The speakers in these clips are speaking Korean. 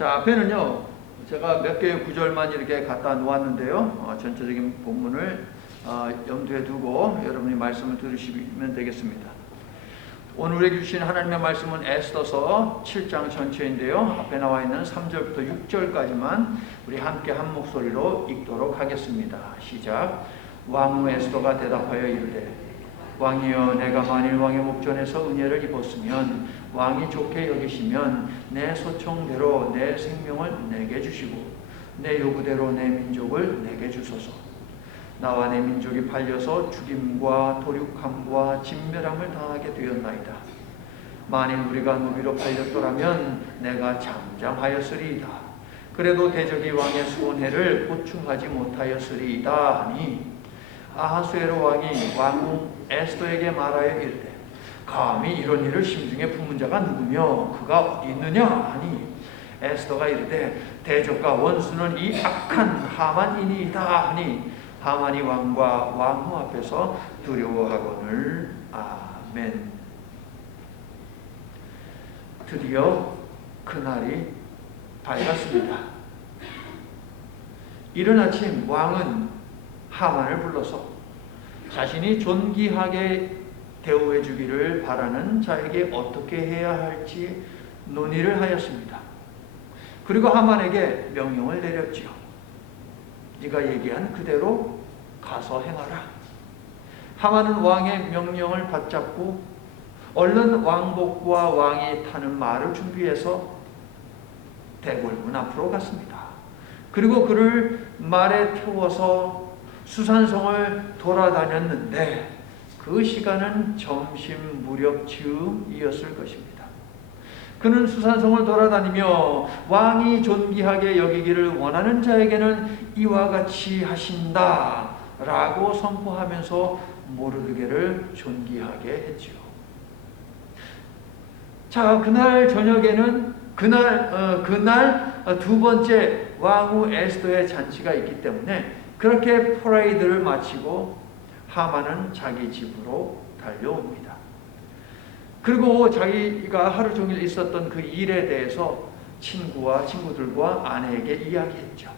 자, 앞에는요, 제가 몇 개의 구절만 이렇게 갖다 놓았는데요. 전체적인 본문을 염두에 두고 여러분이 말씀을 들으시면 되겠습니다. 오늘 우리에게 주신 하나님의 말씀은 에스더서 7장 전체인데요. 앞에 나와 있는 3절부터 6절까지만 우리 함께 한 목소리로 읽도록 하겠습니다. 시작. 왕후 에스더가 대답하여 이르되, 왕이여, 내가 만일 왕의 목전에서 은혜를 입었으면 왕이 좋게 여기시면 내 소청대로 내 생명을 내게 주시고 내 요구대로 내 민족을 내게 주소서. 나와 내 민족이 팔려서 죽임과 도륙함과 진멸함을 당하게 되었나이다. 만일 우리가 노비로 팔렸더라면 내가 잠잠하였으리이다. 그래도 대적이 왕의 수원회를 보충하지 못하였으리이다 하니, 아하수에로 왕이 왕후 에스더에게 말하여 이르되, 감히 이런 일을 심중에 품은 자가 누구며 그가 어디 있느냐 하니, 에스더가 이르되, 대적과 원수는 이 악한 하만이니이다 하니, 하만이 왕과 왕후 앞에서 두려워하거늘. 아멘. 드디어 그날이 밝았습니다. 이른 아침 왕은 하만을 불러서 자신이 존귀하게 대우해 주기를 바라는 자에게 어떻게 해야 할지 논의를 하였습니다. 그리고 하만에게 명령을 내렸지요. 네가 얘기한 그대로 가서 행하라. 하만은 왕의 명령을 받잡고 얼른 왕복과 왕이 타는 말을 준비해서 대궐문 앞으로 갔습니다. 그리고 그를 말에 태워서 수산성을 돌아다녔는데 그 시간은 점심 무렵 즈음이었을 것입니다. 그는 수산성을 돌아다니며 왕이 존귀하게 여기기를 원하는 자에게는 이와 같이 하신다 라고 선포하면서 모르드게를 존귀하게 했지요. 자, 그날 저녁에는 그날 두 번째 왕후 에스더의 잔치가 있기 때문에 그렇게 퍼레이드를 마치고 하만은 자기 집으로 달려옵니다. 그리고 자기가 하루 종일 있었던 그 일에 대해서 친구들과 아내에게 이야기했죠.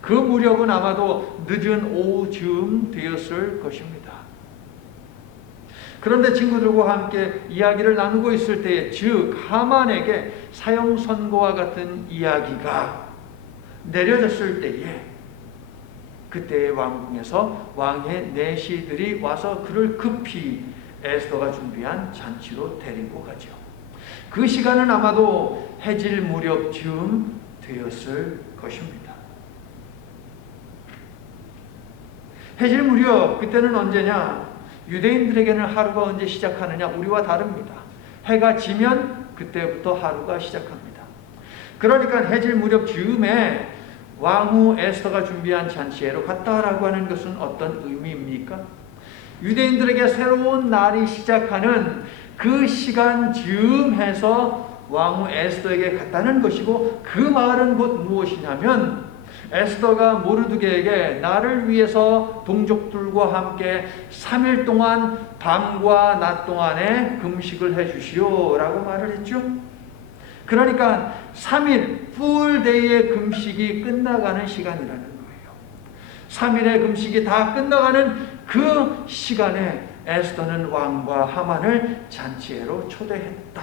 그 무렵은 아마도 늦은 오후쯤 되었을 것입니다. 그런데 친구들과 함께 이야기를 나누고 있을 때에, 즉 하만에게 사형 선고와 같은 이야기가 내려졌을 때에, 그때의 왕궁에서 왕의 내시들이 와서 그를 급히 에스더가 준비한 잔치로 데리고 가죠. 그 시간은 아마도 해질 무렵쯤 되었을 것입니다. 해질 무렵, 그때는 언제냐? 유대인들에게는 하루가 언제 시작하느냐? 우리와 다릅니다. 해가 지면 그때부터 하루가 시작합니다. 그러니까 해질 무렵 즈음에 왕후 에스더가 준비한 잔치회로 갔다라고 하는 것은 어떤 의미입니까? 유대인들에게 새로운 날이 시작하는 그 시간 즈음해서 왕후 에스더에게 갔다는 것이고, 그 말은 곧 무엇이냐면 에스더가 모르드게에게 나를 위해서 동족들과 함께 3일 동안 밤과 낮 동안에 금식을 해주시오 라고 말을 했죠. 그러니까 3일 풀데이의 금식이 끝나가는 시간이라는 거예요. 3일의 금식이 다 끝나가는 그 시간에 에스더는 왕과 하만을 잔치회로 초대했다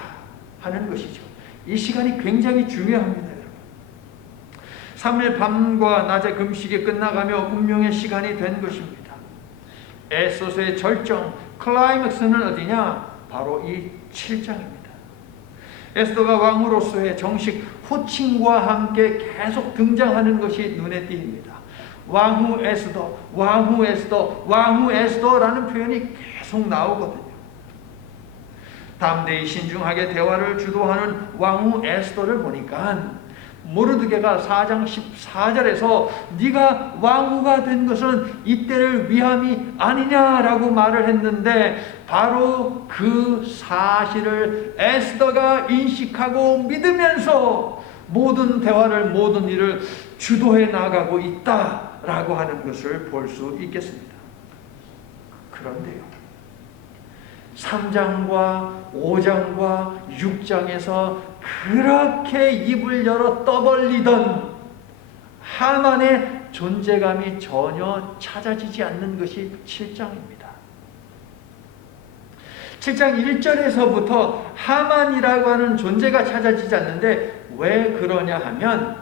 하는 것이죠. 이 시간이 굉장히 중요합니다. 여러분. 3일 밤과 낮의 금식이 끝나가며 운명의 시간이 된 것입니다. 에스더서의 절정, 클라이맥스는 어디냐? 바로 이 7장입니다. 에스더가 왕으로서의 정식 호칭과 함께 계속 등장하는 것이 눈에 띕니다. 왕후 에스더, 왕후 에스더, 왕후 에스더라는 표현이 계속 나오거든요. 담대히 신중하게 대화를 주도하는 왕후 에스더를 보니까 모르드게가 4장 14절에서 네가 왕후가 된 것은 이때를 위함이 아니냐라고 말을 했는데, 바로 그 사실을 에스더가 인식하고 믿으면서 모든 대화를, 모든 일을 주도해 나가고 있다라고 하는 것을 볼 수 있겠습니다. 그런데요, 3장과 5장과 6장에서 그렇게 입을 열어 떠벌리던 하만의 존재감이 전혀 찾아지지 않는 것이 7장입니다. 7장 1절에서부터 하만이라고 하는 존재가 찾아지지 않는데 왜 그러냐 하면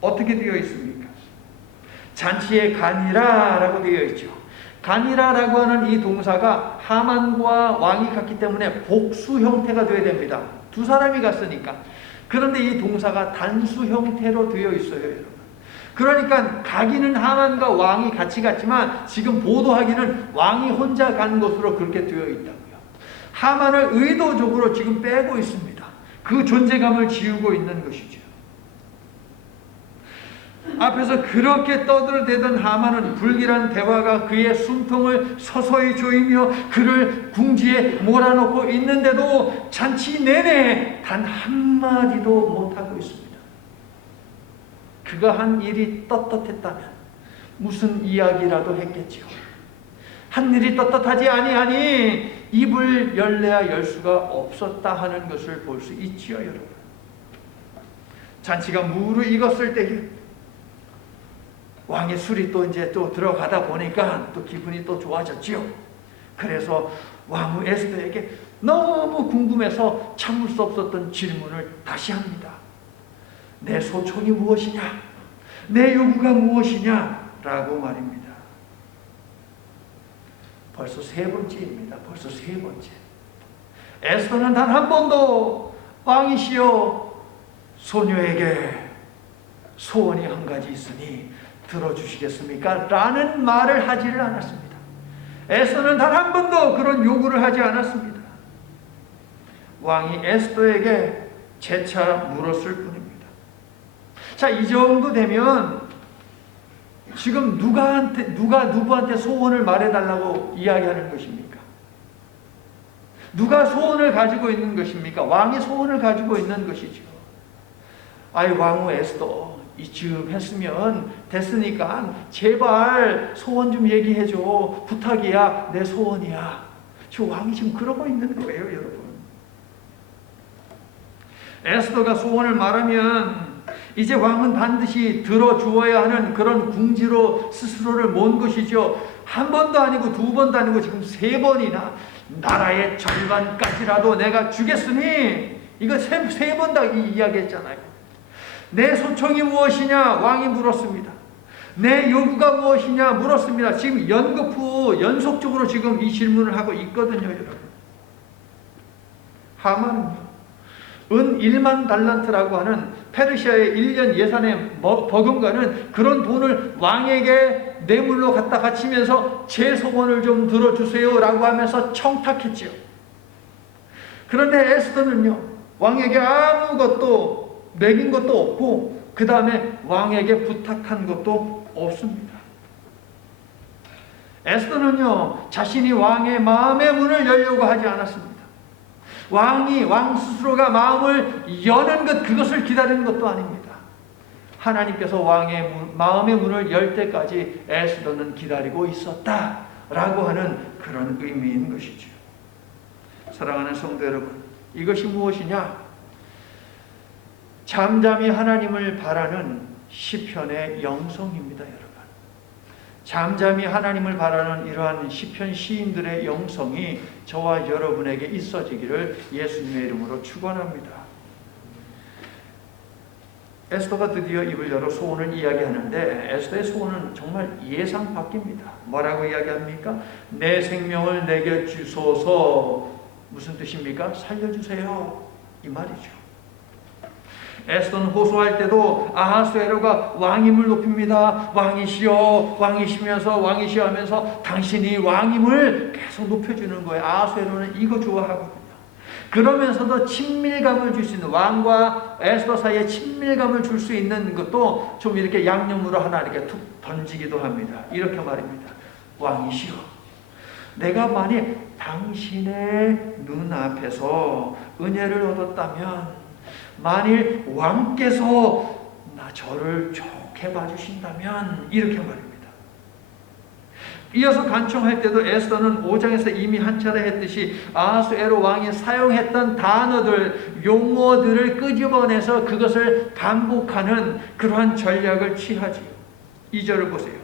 어떻게 되어 있습니까? 잔치의 간이라라고 되어 있죠. 간이라라고 하는 이 동사가 하만과 왕이 갔기 때문에 복수 형태가 되어야 됩니다. 두 사람이 갔으니까. 그런데 이 동사가 단수 형태로 되어 있어요, 여러분. 그러니까 가기는 하만과 왕이 같이 갔지만 지금 보도하기는 왕이 혼자 간 것으로 그렇게 되어 있다고요. 하만을 의도적으로 지금 빼고 있습니다. 그 존재감을 지우고 있는 것이죠. 앞에서 그렇게 떠들대던 하만은 불길한 대화가 그의 숨통을 서서히 조이며 그를 궁지에 몰아넣고 있는데도 잔치 내내 단 한마디도 못하고 있습니다. 그가 한 일이 떳떳했다면 무슨 이야기라도 했겠지요. 한 일이 떳떳하지 아니하니 입을 열래야 열 수가 없었다 하는 것을 볼 수 있지요, 여러분. 잔치가 무르익었을 때에 왕의 술이 또 이제 또 들어가다 보니까 또 기분이 또 좋아졌지요. 그래서 왕후 에스더에게 너무 궁금해서 참을 수 없었던 질문을 다시 합니다. 내 소총이 무엇이냐? 내 요구가 무엇이냐? 라고 말입니다. 벌써 세 번째입니다. 벌써 세 번째. 에스더는 단 한 번도 왕이시여 소녀에게 소원이 한 가지 있으니 들어주시겠습니까? 라는 말을 하지를 않았습니다. 에스더는 단 한 번도 그런 요구를 하지 않았습니다. 왕이 에스더에게 재차 물었을 뿐입니다. 자, 이 정도 되면 지금 누가 누구한테 소원을 말해달라고 이야기하는 것입니까? 누가 소원을 가지고 있는 것입니까? 왕이 소원을 가지고 있는 것이죠. 아이, 왕후 에스더, 이쯤 했으면 됐으니까 제발 소원 좀 얘기해줘. 부탁이야. 내 소원이야. 저 왕이 지금 그러고 있는 거예요, 여러분. 에스더가 소원을 말하면 이제 왕은 반드시 들어주어야 하는 그런 궁지로 스스로를 모은 것이죠. 한 번도 아니고 두 번도 아니고 지금 세 번이나 나라의 절반까지라도 내가 주겠으니 이거 세 번 다 이야기했잖아요. 내 소총이 무엇이냐? 왕이 물었습니다. 내 요구가 무엇이냐? 물었습니다. 지금 연속적으로 지금 이 질문을 하고 있거든요, 여러분. 하만은요, 은 1만 달란트라고 하는 페르시아의 1년 예산에 버금가는 그런 돈을 왕에게 뇌물로 갖다 바치면서 제 소원을 좀 들어주세요 라고 하면서 청탁했지요. 그런데 에스더는요, 왕에게 아무것도 매긴 것도 없고 그 다음에 왕에게 부탁한 것도 없습니다. 에스더는요, 자신이 왕의 마음의 문을 열려고 하지 않았습니다. 왕 스스로가 마음을 여는 것, 그것을 기다리는 것도 아닙니다. 하나님께서 왕의 마음의 문을 열 때까지 에스더는 기다리고 있었다라고 하는 그런 의미인 것이죠. 사랑하는 성도 여러분, 이것이 무엇이냐? 잠잠히 하나님을 바라는 시편의 영성입니다, 여러분. 잠잠히 하나님을 바라는 이러한 시편 시인들의 영성이 저와 여러분에게 있어지기를 예수님의 이름으로 축원합니다. 에스더가 드디어 입을 열어 소원을 이야기하는데 에스더의 소원은 정말 예상 밖입니다. 뭐라고 이야기합니까? 내 생명을 내게 주소서. 무슨 뜻입니까? 살려주세요, 이 말이죠. 에스더는 호소할 때도 아하수에로가 왕임을 높입니다. 왕이시여, 왕이시면서 왕이시여 하면서 당신이 왕임을 계속 높여주는 거예요. 아하수에로는 이거 좋아하거든요. 그러면서도 친밀감을 줄 수 있는, 왕과 에스더 사이에 친밀감을 줄 수 있는 것도 좀 이렇게 양념으로 하나 이렇게 툭 던지기도 합니다. 이렇게 말입니다. 왕이시여, 내가 만약 당신의 눈앞에서 은혜를 얻었다면, 만일 왕께서 저를 좋게 봐주신다면, 이렇게 말입니다. 이어서 간청할 때도 에스더는 5장에서 이미 한 차례 했듯이 아하수에로 왕이 사용했던 단어들, 용어들을 끄집어내서 그것을 반복하는 그러한 전략을 취하지요. 2절을 보세요.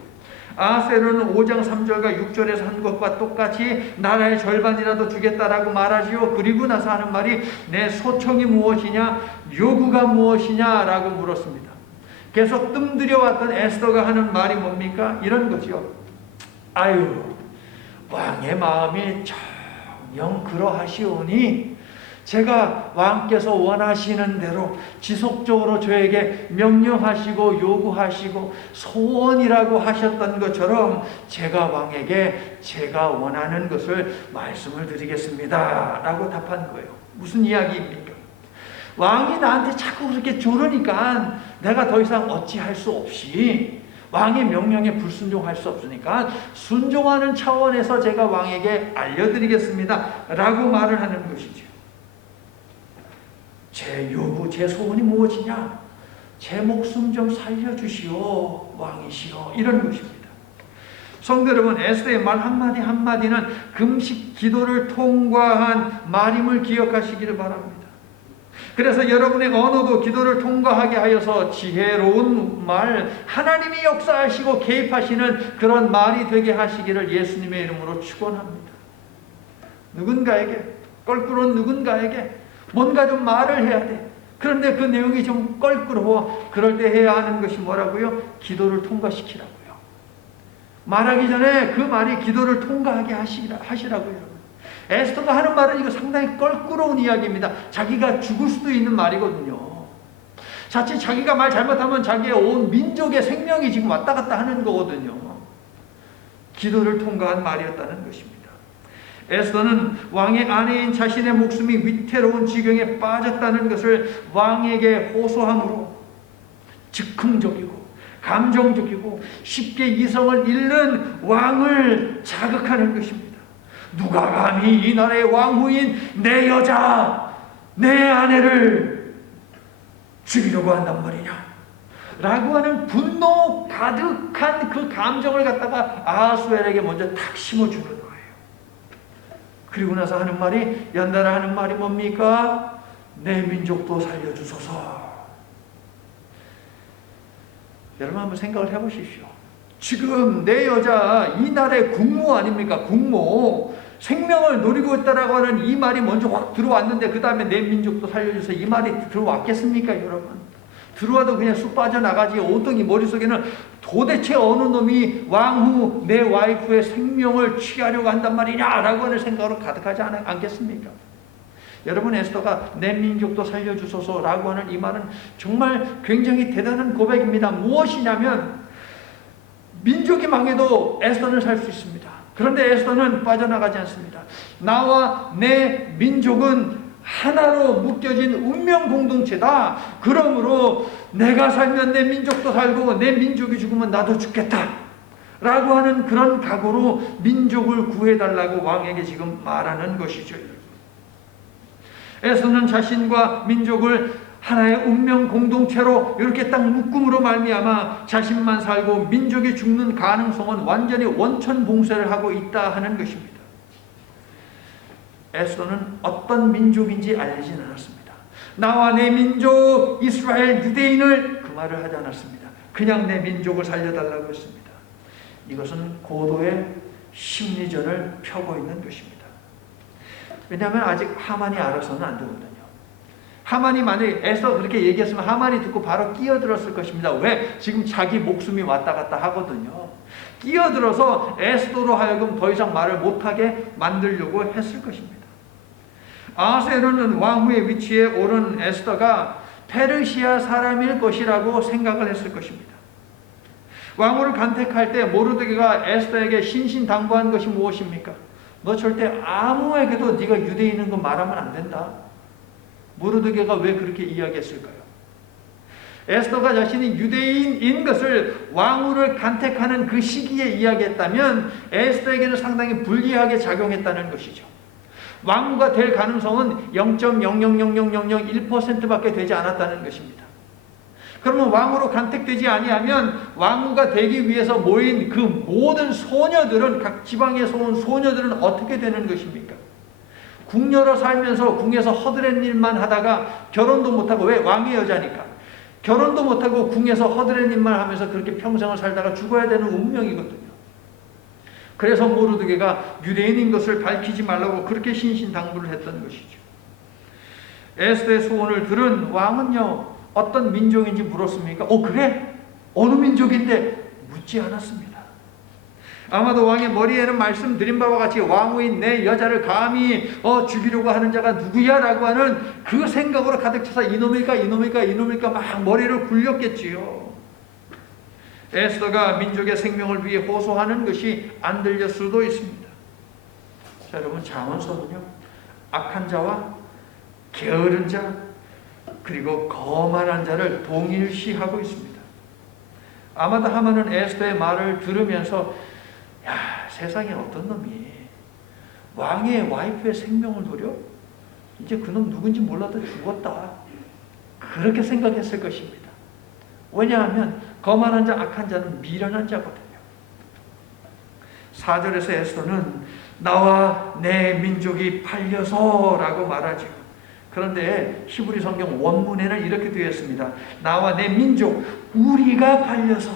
아하수에로는 5장 3절과 6절에서 한 것과 똑같이 나라의 절반이라도 주겠다라고 말하지요. 그리고 나서 하는 말이 내 소청이 무엇이냐, 요구가 무엇이냐라고 물었습니다. 계속 뜸들여왔던 에스더가 하는 말이 뭡니까? 이런 거죠. 아유, 왕의 마음이 정녕 그러하시오니 제가 왕께서 원하시는 대로 지속적으로 저에게 명령하시고 요구하시고 소원이라고 하셨던 것처럼 제가 왕에게 제가 원하는 것을 말씀을 드리겠습니다 라고 답한 거예요. 무슨 이야기입니까? 왕이 나한테 자꾸 그렇게 조르니까 내가 더 이상 어찌할 수 없이 왕의 명령에 불순종할 수 없으니까 순종하는 차원에서 제가 왕에게 알려드리겠습니다 라고 말을 하는 것이죠. 제 요구, 제 소원이 무엇이냐? 제 목숨 좀 살려주시오 왕이시여, 이런 것입니다. 성도 여러분, 에스더의 말 한마디 한마디는 금식 기도를 통과한 말임을 기억하시기를 바랍니다. 그래서 여러분의 언어도 기도를 통과하게 하여서 지혜로운 말, 하나님이 역사하시고 개입하시는 그런 말이 되게 하시기를 예수님의 이름으로 축원합니다. 누군가에게, 껄끄러운 누군가에게 뭔가 좀 말을 해야 돼. 그런데 그 내용이 좀 껄끄러워. 그럴 때 해야 하는 것이 뭐라고요? 기도를 통과시키라고요. 말하기 전에 그 말이 기도를 통과하게 하시라고요. 에스더가 하는 말은 이거 상당히 껄끄러운 이야기입니다. 자기가 죽을 수도 있는 말이거든요. 자칫 자기가 말 잘못하면 자기의 온 민족의 생명이 지금 왔다 갔다 하는 거거든요. 기도를 통과한 말이었다는 것입니다. 에스더는 왕의 아내인 자신의 목숨이 위태로운 지경에 빠졌다는 것을 왕에게 호소함으로 즉흥적이고 감정적이고 쉽게 이성을 잃는 왕을 자극하는 것입니다. 누가 감히 이 나라의 왕후인 내 여자, 내 아내를 죽이려고 한단 말이냐 라고 하는 분노 가득한 그 감정을 갖다가 아하수엘에게 먼저 탁 심어주는 거예요. 그리고 나서 하는 말이, 연달아 하는 말이 뭡니까? 내 민족도 살려주소서. 여러분 한번 생각을 해보십시오. 지금 내 여자, 이 나라의 국모 아닙니까? 국모. 생명을 노리고 있다라고 하는 이 말이 먼저 확 들어왔는데 그 다음에 내 민족도 살려줘서 이 말이 들어왔겠습니까, 여러분? 들어와도 그냥 쑥 빠져나가지. 온통이 머릿속에는 도대체 어느 놈이 왕후, 내 와이프의 생명을 취하려고 한단 말이냐라고 하는 생각으로 가득하지 않겠습니까? 여러분, 에스더가 내 민족도 살려주소서라고 하는 이 말은 정말 굉장히 대단한 고백입니다. 무엇이냐면 민족이 망해도 에스더는 살 수 있습니다. 그런데 에스더는 빠져나가지 않습니다. 나와 내 민족은 하나로 묶여진 운명 공동체다. 그러므로 내가 살면 내 민족도 살고 내 민족이 죽으면 나도 죽겠다 라고 하는 그런 각오로 민족을 구해달라고 왕에게 지금 말하는 것이죠. 에스더는 자신과 민족을 하나의 운명 공동체로 이렇게 딱 묶음으로 말미암아 자신만 살고 민족이 죽는 가능성은 완전히 원천봉쇄를 하고 있다 하는 것입니다. 에스더는 어떤 민족인지 알리진 않았습니다. 나와 내 민족 이스라엘 유대인을 그 말을 하지 않았습니다. 그냥 내 민족을 살려달라고 했습니다. 이것은 고도의 심리전을 펴고 있는 것입니다. 왜냐하면 아직 하만이 알아서는 안 되거든요. 하만이 만약에 에스더가 그렇게 얘기했으면 하만이 듣고 바로 끼어들었을 것입니다. 왜? 지금 자기 목숨이 왔다 갔다 하거든요. 끼어들어서 에스더로 하여금 더 이상 말을 못하게 만들려고 했을 것입니다. 아하수에로는 왕후의 위치에 오른 에스더가 페르시아 사람일 것이라고 생각을 했을 것입니다. 왕후를 간택할 때 모르드게가 에스더에게 신신당부한 것이 무엇입니까? 너 절대 아무에게도 네가 유대인인 거 말하면 안 된다. 모르드게가 왜 그렇게 이야기했을까요? 에스더가 자신이 유대인인 것을 왕후를 간택하는 그 시기에 이야기했다면 에스더에게는 상당히 불리하게 작용했다는 것이죠. 왕후가 될 가능성은 0.0000001%밖에 되지 않았다는 것입니다. 그러면 왕으로 간택되지 아니하면 왕후가 되기 위해서 모인 그 모든 소녀들은, 각 지방에서 온 소녀들은 어떻게 되는 것입니까? 궁녀로 살면서 궁에서 허드렛 일만 하다가 결혼도 못하고, 왜? 왕의 여자니까. 결혼도 못하고 궁에서 허드렛 일만 하면서 그렇게 평생을 살다가 죽어야 되는 운명이거든요. 그래서 모르드게가 유대인인 것을 밝히지 말라고 그렇게 신신당부를 했던 것이죠. 에스더의 소원을 들은 왕은요, 어떤 민족인지 물었습니까? 그래? 어느 민족인데? 묻지 않았습니다. 아마도 왕의 머리에는 말씀드린 바와 같이 왕후인 내 여자를 감히 죽이려고 하는 자가 누구야? 라고 하는 그 생각으로 가득 차서 이놈일까 막 머리를 굴렸겠지요. 에스더가 민족의 생명을 위해 호소하는 것이 안 들렸을 수도 있습니다. 자, 여러분, 잠언서는요, 악한 자와 게으른 자 그리고 거만한 자를 동일시하고 있습니다. 아마도 하만은 에스더의 말을 들으면서, 야, 세상에 어떤 놈이 왕의 와이프의 생명을 노려? 이제 그놈 누군지 몰라도 죽었다. 그렇게 생각했을 것입니다. 왜냐하면 거만한 자, 악한 자는 미련한 자거든요. 4절에서 에스더는 나와 내 민족이 팔려서 라고 말하죠. 그런데 히브리 성경 원문에는 이렇게 되어 있습니다. 나와 내 민족, 우리가 팔려서.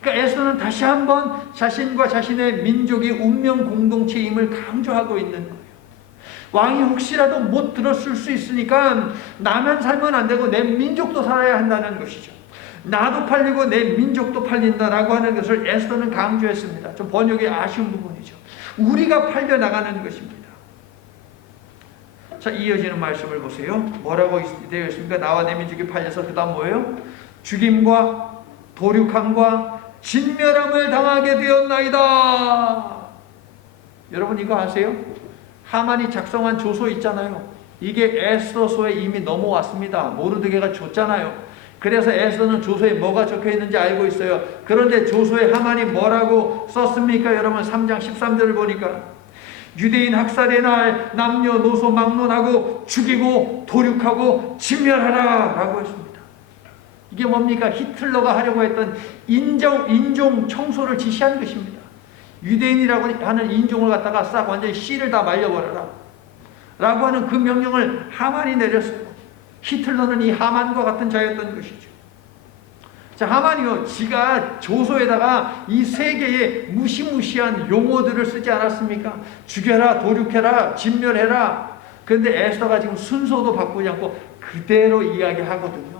그러니까 에스더는 다시 한번 자신과 자신의 민족이 운명 공동체임을 강조하고 있는 거예요. 왕이 혹시라도 못 들었을 수 있으니까 나만 살면 안 되고 내 민족도 살아야 한다는 것이죠. 나도 팔리고 내 민족도 팔린다라고 하는 것을 에스더는 강조했습니다. 좀 번역이 아쉬운 부분이죠. 우리가 팔려나가는 것입니다. 자, 이어지는 말씀을 보세요. 뭐라고 되어 있습니까? 나와 내 민족이 팔려서, 그 다음 뭐예요? 죽임과 도륙함과 진멸함을 당하게 되었나이다. 여러분, 이거 아세요? 하만이 작성한 조서 있잖아요. 이게 에스더서에 이미 넘어왔습니다. 모르드게가 줬잖아요. 그래서 에스더는 조서에 뭐가 적혀 있는지 알고 있어요. 그런데 조서에 하만이 뭐라고 썼습니까? 여러분, 3장 13절을 보니까 유대인 학살의 날 남녀노소 막론하고 죽이고 도륙하고 진멸하라 라고 했습니다. 이게 뭡니까? 히틀러가 하려고 했던 인종 청소를 지시한 것입니다. 유대인이라고 하는 인종을 갖다가 싹 완전히 씨를 다 말려버려라 라고 하는 그 명령을 하만이 내렸어요. 히틀러는 이 하만과 같은 자였던 것이죠. 자, 하만이요, 지가 조서에다가 이 세 개의 무시무시한 용어들을 쓰지 않았습니까? 죽여라, 도륙해라, 진멸해라. 그런데 에스더가 지금 순서도 바꾸지 않고 그대로 이야기하거든요.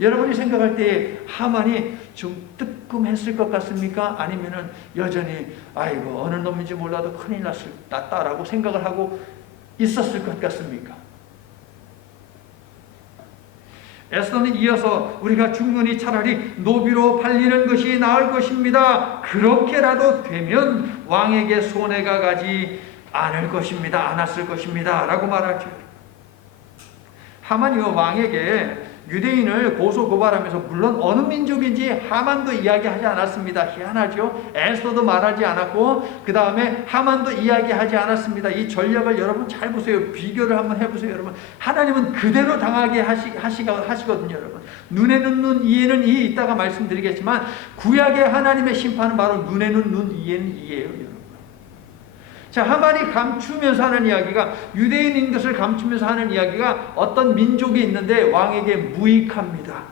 여러분이 생각할 때 하만이 좀 뜨끔했을 것 같습니까? 아니면은 여전히 아이고 어느 놈인지 몰라도 큰일 났다라고 생각을 하고 있었을 것 같습니까? 에스더는 이어서 우리가 죽느니 차라리 노비로 팔리는 것이 나을 것입니다. 그렇게라도 되면 왕에게 손해가 가지 않았을 것입니다. 라고 말하죠. 하만이요, 왕에게 유대인을 고소고발하면서 물론 어느 민족인지 하만도 이야기하지 않았습니다. 희한하죠. 에스더도 말하지 않았고 그 다음에 하만도 이야기하지 않았습니다. 이 전략을 여러분 잘 보세요. 비교를 한번 해보세요. 여러분, 하나님은 그대로 당하게 하시거든요. 여러분, 눈에는 눈, 이에는 이 있다가 말씀드리겠지만 구약의 하나님의 심판은 바로 눈에는 눈, 이에는 이예요. 여러분, 자, 하만이 감추면서 하는 이야기가, 유대인인 것을 감추면서 하는 이야기가 어떤 민족이 있는데 왕에게 무익합니다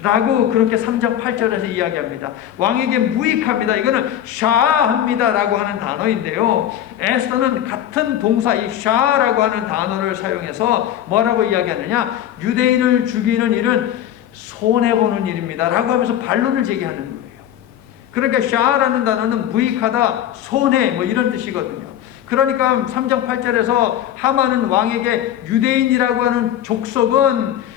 라고 그렇게 3장 8절에서 이야기합니다. 왕에게 무익합니다. 이거는 샤합니다 라고 하는 단어인데요, 에스더는 같은 동사 이 샤라고 하는 단어를 사용해서 뭐라고 이야기하느냐, 유대인을 죽이는 일은 손해보는 일입니다 라고 하면서 반론을 제기하는 거예요. 그러니까 샤라는 단어는 무익하다, 손해, 뭐 이런 뜻이거든요. 그러니까 3장 8절에서 하만은 왕에게 유대인이라고 하는 족속은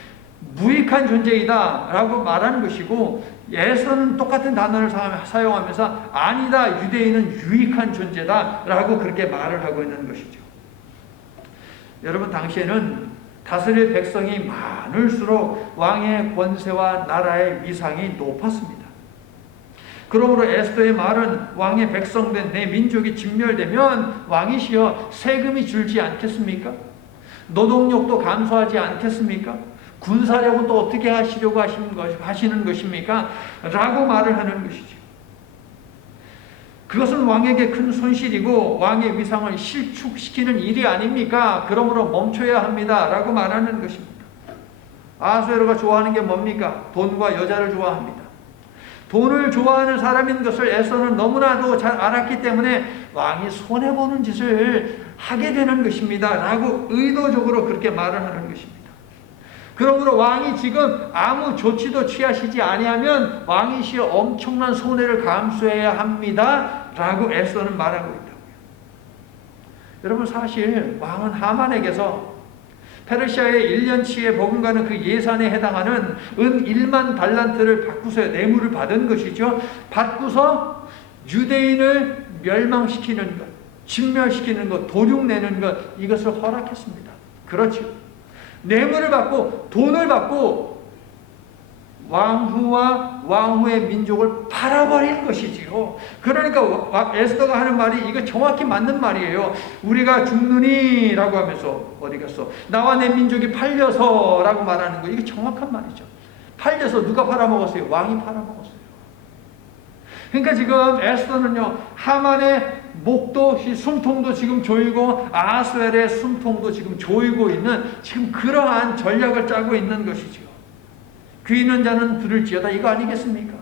무익한 존재이다 라고 말하는 것이고, 에스더는 똑같은 단어를 사용하면서 아니다, 유대인은 유익한 존재다 라고 그렇게 말을 하고 있는 것이죠. 여러분, 당시에는 다스릴 백성이 많을수록 왕의 권세와 나라의 위상이 높았습니다. 그러므로 에스더의 말은 왕의 백성된 내 민족이 진멸되면 왕이시여 세금이 줄지 않겠습니까? 노동력도 감소하지 않겠습니까? 군사력은 또 어떻게 하시려고 하시는 것입니까? 라고 말을 하는 것이죠. 그것은 왕에게 큰 손실이고 왕의 위상을 실축시키는 일이 아닙니까? 그러므로 멈춰야 합니다. 라고 말하는 것입니다. 아하수에로가 좋아하는 게 뭡니까? 돈과 여자를 좋아합니다. 돈을 좋아하는 사람인 것을 에서는 너무나도 잘 알았기 때문에 왕이 손해보는 짓을 하게 되는 것입니다. 라고 의도적으로 그렇게 말을 하는 것입니다. 그러므로 왕이 지금 아무 조치도 취하시지 아니하면 왕이시여 엄청난 손해를 감수해야 합니다. 라고 에서는 말하고 있다고요. 여러분, 사실 왕은 하만에게서 페르시아의 1년치의 버금가는 그 예산에 해당하는 은 1만 달란트를 받고서 뇌물을 받은 것이죠. 받고서 유대인을 멸망시키는 것, 진멸시키는 것, 도륙내는 것, 이것을 허락했습니다. 그렇죠. 뇌물을 받고 돈을 받고 왕후와 왕후의 민족을 팔아버린 것이지요. 그러니까 에스더가 하는 말이 이거 정확히 맞는 말이에요. 우리가 죽느니 라고 하면서 어디 갔어? 나와 내 민족이 팔려서 라고 말하는 거, 이게 정확한 말이죠. 팔려서 누가 팔아먹었어요? 왕이 팔아먹었어요. 그러니까 지금 에스더는요, 하만의 목도, 숨통도 지금 조이고 아하수엘의 숨통도 지금 조이고 있는 지금 그러한 전략을 짜고 있는 것이죠. 귀 있는 자는 들을지어다, 이거 아니겠습니까?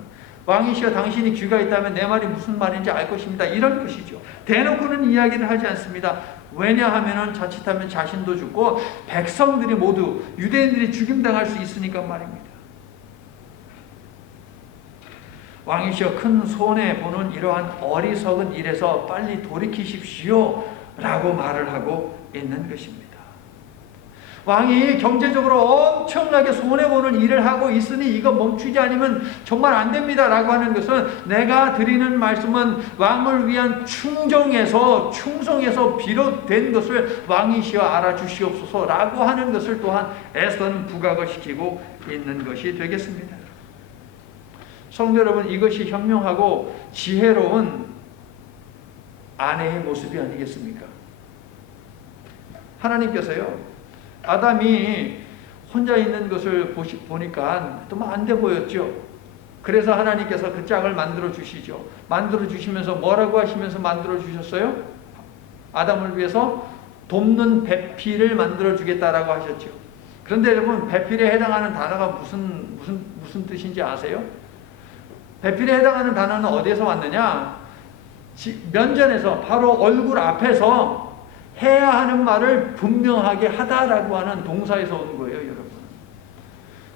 왕이시여 당신이 귀가 있다면 내 말이 무슨 말인지 알 것입니다. 이런 것이죠. 대놓고는 이야기를 하지 않습니다. 왜냐하면 자칫하면 자신도 죽고 백성들이 모두 유대인들이 죽임당할 수 있으니까 말입니다. 왕이시여 큰 손해보는 이러한 어리석은 일에서 빨리 돌이키십시오 라고 말을 하고 있는 것입니다. 왕이 경제적으로 엄청나게 손해보는 일을 하고 있으니 이거 멈추지 않으면 정말 안 됩니다 라고 하는 것은, 내가 드리는 말씀은 왕을 위한 충성에서 비롯된 것을 왕이시여 알아주시옵소서 라고 하는 것을 또한 에스더는 부각을 시키고 있는 것이 되겠습니다. 성도 여러분, 이것이 현명하고 지혜로운 아내의 모습이 아니겠습니까? 하나님께서요, 아담이 혼자 있는 것을 보니까 좀 안 돼 보였죠. 그래서 하나님께서 그 짝을 만들어 주시죠. 만들어 주시면서 뭐라고 하시면서 만들어 주셨어요? 아담을 위해서 돕는 배필을 만들어 주겠다라고 하셨죠. 그런데 여러분, 배필에 해당하는 단어가 무슨 뜻인지 아세요? 배필에 해당하는 단어는 어디에서 왔느냐? 면전에서, 바로 얼굴 앞에서 해야 하는 말을 분명하게 하다라고 하는 동사에서 온 거예요, 여러분.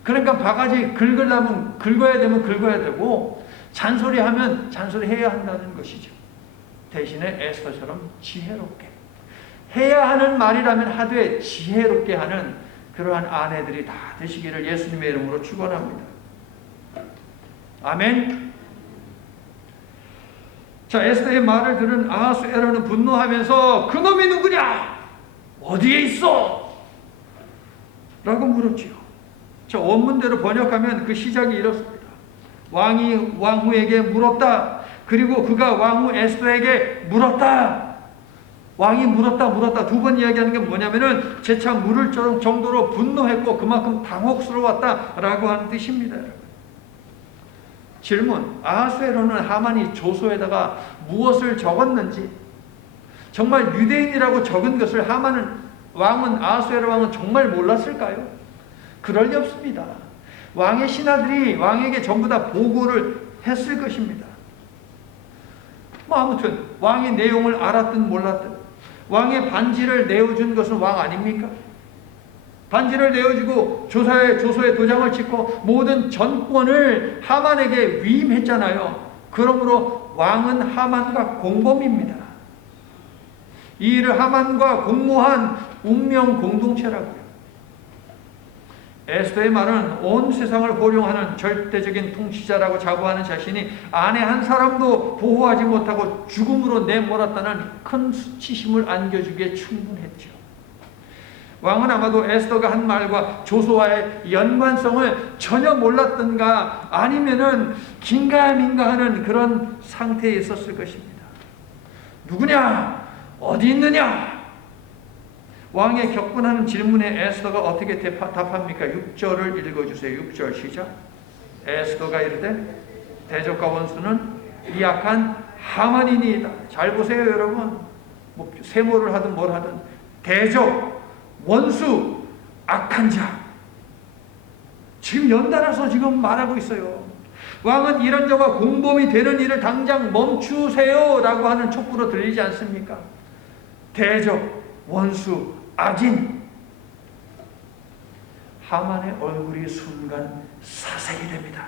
그러니까 바가지 긁으려면 긁어야 되면 긁어야 되고, 잔소리하면 잔소리해야 한다는 것이죠. 대신에 에스더처럼 지혜롭게 해야 하는 말이라면 하되 지혜롭게 하는 그러한 아내들이 다 되시기를 예수님의 이름으로 축원합니다. 아멘. 자, 에스더의 말을 들은 아하수에로는 분노하면서 그놈이 누구냐? 어디에 있어? 라고 물었지요. 자, 원문대로 번역하면 그 시작이 이렇습니다. 왕이 왕후에게 물었다. 그리고 그가 왕후 에스더에게 물었다. 왕이 물었다 두 번 이야기하는 게 뭐냐면은 재차 물을 정도로 분노했고 그만큼 당혹스러웠다라고 하는 뜻입니다. 질문, 아하수에로는 하만이 조서에다가 무엇을 적었는지, 정말 유대인이라고 적은 것을 왕은 아하수에로 왕은 정말 몰랐을까요? 그럴 리 없습니다. 왕의 신하들이 왕에게 전부 다 보고를 했을 것입니다. 아무튼 왕의 내용을 알았든 몰랐든 왕의 반지를 내어준 것은 왕 아닙니까? 반지를 내어주고 조서에 도장을 찍고 모든 전권을 하만에게 위임했잖아요. 그러므로 왕은 하만과 공범입니다. 이 일을 하만과 공모한 운명 공동체라고요. 에스더의 말은 온 세상을 호령하는 절대적인 통치자라고 자부하는 자신이 아내 한 사람도 보호하지 못하고 죽음으로 내몰았다는 큰 수치심을 안겨주기에 충분했죠. 왕은 아마도 에스더가 한 말과 조서와의 연관성을 전혀 몰랐던가 아니면은 긴가민가하는 그런 상태에 있었을 것입니다. 누구냐? 어디 있느냐? 왕의 격분하는 질문에 에스더가 어떻게 답합니까? 6절을 읽어주세요. 6절 시작. 에스더가 이르되 대적과 원수는 이 약한 하만이니이다. 잘 보세요 여러분. 뭐 세모를 하든 뭘 하든 대적, 원수, 악한 자. 지금 연달아서 지금 말하고 있어요. 왕은 이런 자가 공범이 되는 일을 당장 멈추세요 라고 하는 촉구로 들리지 않습니까? 대적, 원수, 악인. 하만의 얼굴이 순간 사색이 됩니다.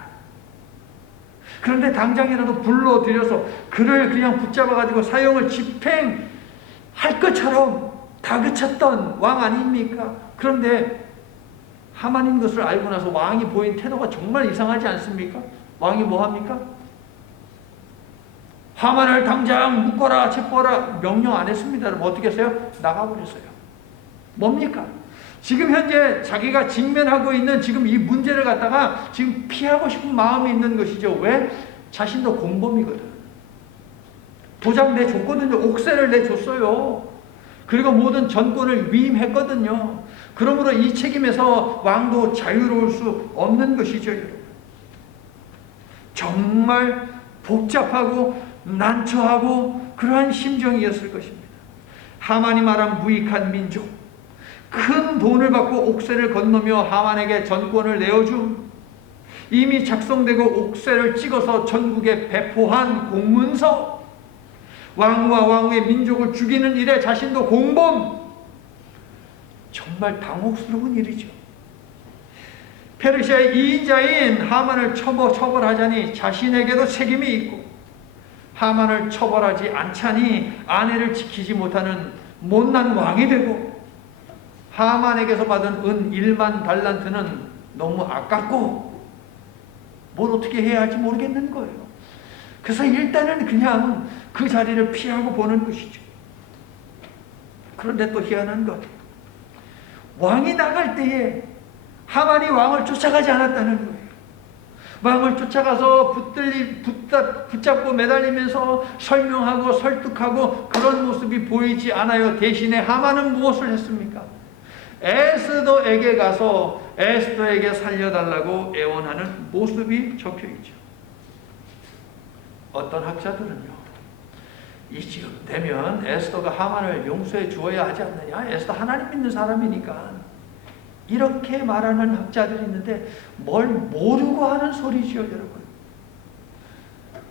그런데 당장이라도 불러들여서 그를 그냥 붙잡아가지고 사형을 집행할 것처럼 다그쳤던 왕 아닙니까? 그런데 하만인 것을 알고 나서 왕이 보인 태도가 정말 이상하지 않습니까? 왕이 뭐 합니까? 하만을 당장 묶어라, 체포하라 명령 안 했습니다. 그럼 어떻게 했어요? 나가버렸어요. 뭡니까? 지금 현재 자기가 직면하고 있는 지금 이 문제를 갖다가 지금 피하고 싶은 마음이 있는 것이죠. 왜? 자신도 공범이거든. 도장 내줬거든요. 옥세를 내줬어요. 그리고 모든 전권을 위임했거든요. 그러므로 이 책임에서 왕도 자유로울 수 없는 것이죠. 정말 복잡하고 난처하고 그러한 심정이었을 것입니다. 하만이 말한 무익한 민족, 큰 돈을 받고 옥새를 건너며 하만에게 전권을 내어준, 이미 작성되고 옥새를 찍어서 전국에 배포한 공문서, 왕과 왕의 민족을 죽이는 일에 자신도 공범. 정말 당혹스러운 일이죠. 페르시아의 이인자인 하만을 처벌하자니 자신에게도 책임이 있고, 하만을 처벌하지 않자니 아내를 지키지 못하는 못난 왕이 되고, 하만에게서 받은 은 1만 달란트는 너무 아깝고 뭘 어떻게 해야 할지 모르겠는 거예요. 그래서 일단은 그냥 그 자리를 피하고 보는 것이죠. 그런데 또 희한한 것, 왕이 나갈 때에 하만이 왕을 쫓아가지 않았다는 거예요. 왕을 쫓아가서 붙잡고 매달리면서 설명하고 설득하고 그런 모습이 보이지 않아요. 대신에 하만은 무엇을 했습니까? 에스더에게 가서 에스더에게 살려달라고 애원하는 모습이 적혀있죠. 어떤 학자들은요, 이쯤 되면 에스더가 하만을 용서해 주어야 하지 않느냐, 에스더 하나님 믿는 사람이니까, 이렇게 말하는 학자들이 있는데 뭘 모르고 하는 소리지요, 여러분.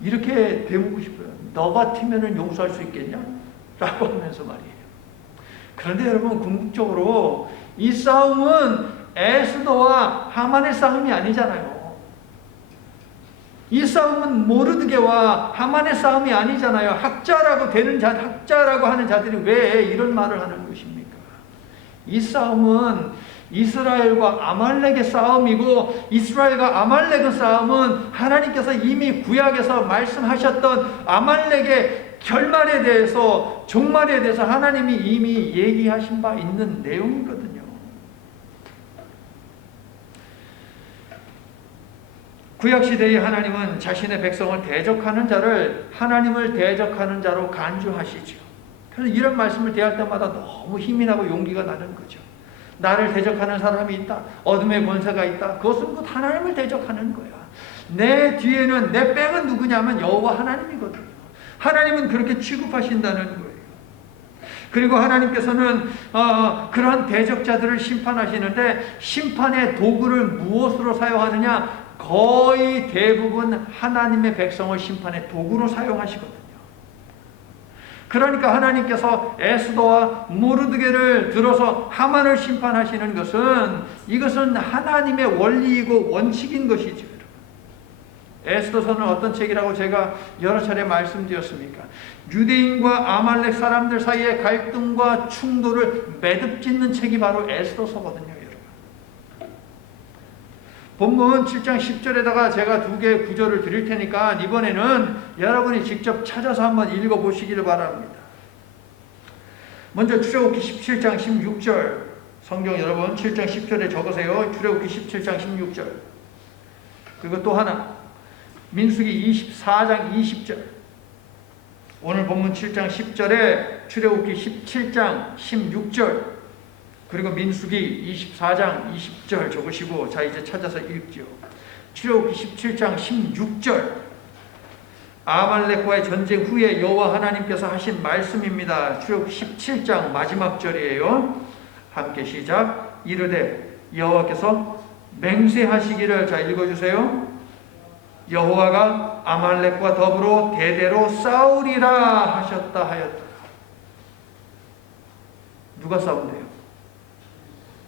이렇게 대묻고 싶어요. 너 같으면 용서할 수 있겠냐? 라고 하면서 말이에요. 그런데 여러분, 궁극적으로 이 싸움은 에스더와 하만의 싸움이 아니잖아요. 이 싸움은 모르드게와 하만의 싸움이 아니잖아요. 학자라고 하는 자들이 왜 이런 말을 하는 것입니까? 이 싸움은 이스라엘과 아말렉의 싸움이고, 이스라엘과 아말렉의 싸움은 하나님께서 이미 구약에서 말씀하셨던 아말렉의 결말에 대해서, 종말에 대해서 하나님이 이미 얘기하신 바 있는 내용이거든요. 구약시대의 하나님은 자신의 백성을 대적하는 자를 하나님을 대적하는 자로 간주하시죠. 그래서 이런 말씀을 대할 때마다 너무 힘이 나고 용기가 나는 거죠. 나를 대적하는 사람이 있다, 어둠의 권세가 있다, 그것은 곧 하나님을 대적하는 거야. 내 뒤에는, 내 백은 누구냐면 여호와 하나님이거든요. 하나님은 그렇게 취급하신다는 거예요. 그리고 하나님께서는 그러한 대적자들을 심판하시는데, 심판의 도구를 무엇으로 사용하느냐? 거의 대부분 하나님의 백성을 심판의 도구로 사용하시거든요. 그러니까 하나님께서 에스더와 모르드게를 들어서 하만을 심판하시는 것은, 이것은 하나님의 원리이고 원칙인 것이죠. 에스더서는 어떤 책이라고 제가 여러 차례 말씀드렸습니까? 유대인과 아말렉 사람들 사이의 갈등과 충돌을 매듭짓는 책이 바로 에스더서거든요, 여러분. 본문 7장 10절에다가 제가 2개의 구절을 드릴 테니까 이번에는 여러분이 직접 찾아서 한번 읽어보시기를 바랍니다. 먼저 출애굽기 17장 16절, 성경 여러분 7장 10절에 적으세요. 출애굽기 17장 16절. 그리고 또 하나, 민수기 24장 20절. 오늘 본문 7장 10절에 출애굽기 17장 16절. 그리고 민수기 24장 20절 적으시고, 자 이제 찾아서 읽죠. 출애굽기 17장 16절, 아말렉과의 전쟁 후에 여호와 하나님께서 하신 말씀입니다. 출애굽기 17장 마지막 절이에요. 함께 시작. 이르되 여호와께서 맹세하시기를, 자 읽어주세요. 여호와가 아말렉과 더불어 대대로 싸우리라 하셨다 하였다. 누가 싸운대요?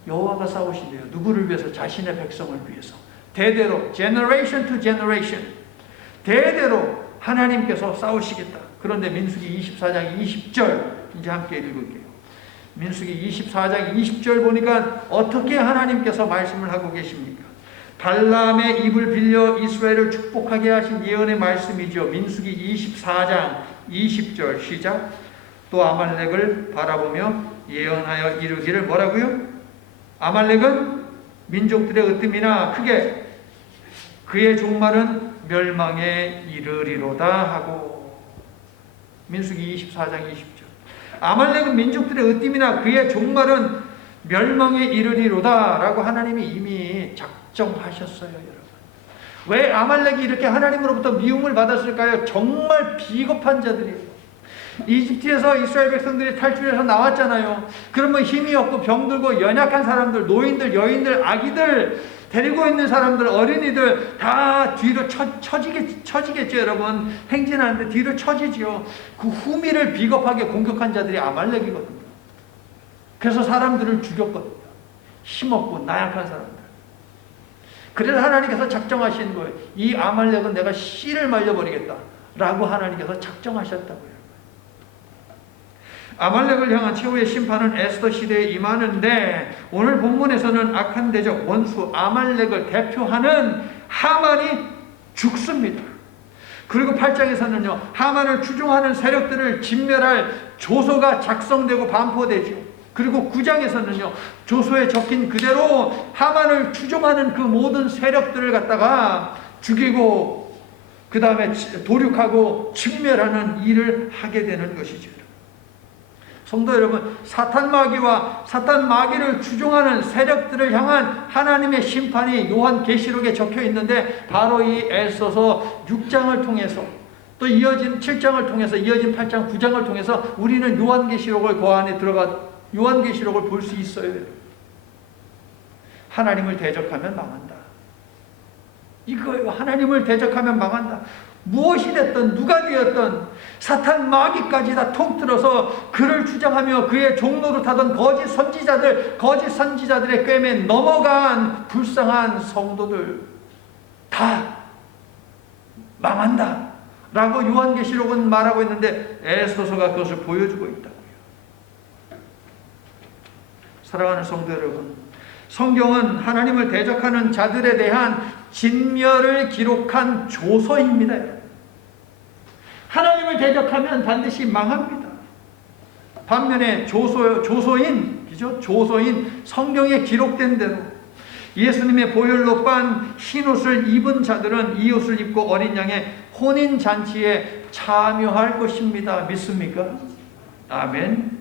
여호와가 싸우신대요. 누구를 위해서? 자신의 백성을 위해서. 대대로, generation to generation, 대대로 하나님께서 싸우시겠다. 그런데 민수기 24장 20절 이제 함께 읽을게요. 민수기 24장 20절 보니까 어떻게 하나님께서 말씀을 하고 계십니까? 발람의 입을 빌려 이스라엘을 축복하게 하신 예언의 말씀이죠. 민수기 24장 20절 시작. 또 아말렉을 바라보며 예언하여 이르기를, 뭐라고요? 아말렉은 민족들의 으뜸이나 크게 그의 종말은 멸망에 이르리로다 하고. 민수기 24장 20절. 아말렉은 민족들의 으뜸이나 그의 종말은 멸망에 이르리로다 라고 하나님이 이미 작정하셨어요. 여러분, 왜 아말렉이 이렇게 하나님으로부터 미움을 받았을까요? 정말 비겁한 자들이에요. 이집트에서 이스라엘 백성들이 탈출해서 나왔잖아요. 그러면 힘이 없고 병들고 연약한 사람들, 노인들, 여인들, 아기들, 데리고 있는 사람들, 어린이들 다 뒤로 처지겠죠. 여러분, 행진하는데 뒤로 처지죠. 그 후미를 비겁하게 공격한 자들이 아말렉이거든요. 그래서 사람들을 죽였거든요. 힘없고 나약한 사람들. 그래서 하나님께서 작정하신 거예요. 이 아말렉은 내가 씨를 말려버리겠다 라고 하나님께서 작정하셨다고요. 아말렉을 향한 최후의 심판은 에스더 시대에 임하는데, 오늘 본문에서는 악한 대적 원수 아말렉을 대표하는 하만이 죽습니다. 그리고 8장에서는요, 하만을 추종하는 세력들을 진멸할 조서가 작성되고 반포되죠. 그리고 9장에서는요, 조서에 적힌 그대로 하만을 추종하는 그 모든 세력들을 갖다가 죽이고 그 다음에 도륙하고 진멸하는 일을 하게 되는 것이죠. 성도 여러분, 사탄 마귀와 사탄 마귀를 추종하는 세력들을 향한 하나님의 심판이 요한계시록에 적혀 있는데, 바로 이 에스더서 6장을 통해서, 또 이어진 7장을 통해서, 이어진 8장 9장을 통해서 우리는 요한계시록을 그 안에 들어가 요한계시록을 볼 수 있어요. 하나님을 대적하면 망한다. 이거예요. 하나님을 대적하면 망한다. 무엇이 됐든 누가 되었든 사탄 마귀까지 다 통틀어서 그를 주장하며 그의 종로로 타던 거짓 선지자들의 꿰매 넘어간 불쌍한 성도들 다 망한다 라고 요한계시록은 말하고 있는데, 에스더서가 그것을 보여주고 있다고요. 사랑하는 성도 여러분, 성경은 하나님을 대적하는 자들에 대한 진멸을 기록한 조서입니다. 하나님을 대적하면 반드시 망합니다. 반면에 조서인 성경에 기록된 대로 예수님의 보혈로 빤 흰옷을 입은 자들은 이 옷을 입고 어린 양의 혼인잔치에 참여할 것입니다. 믿습니까? 아멘.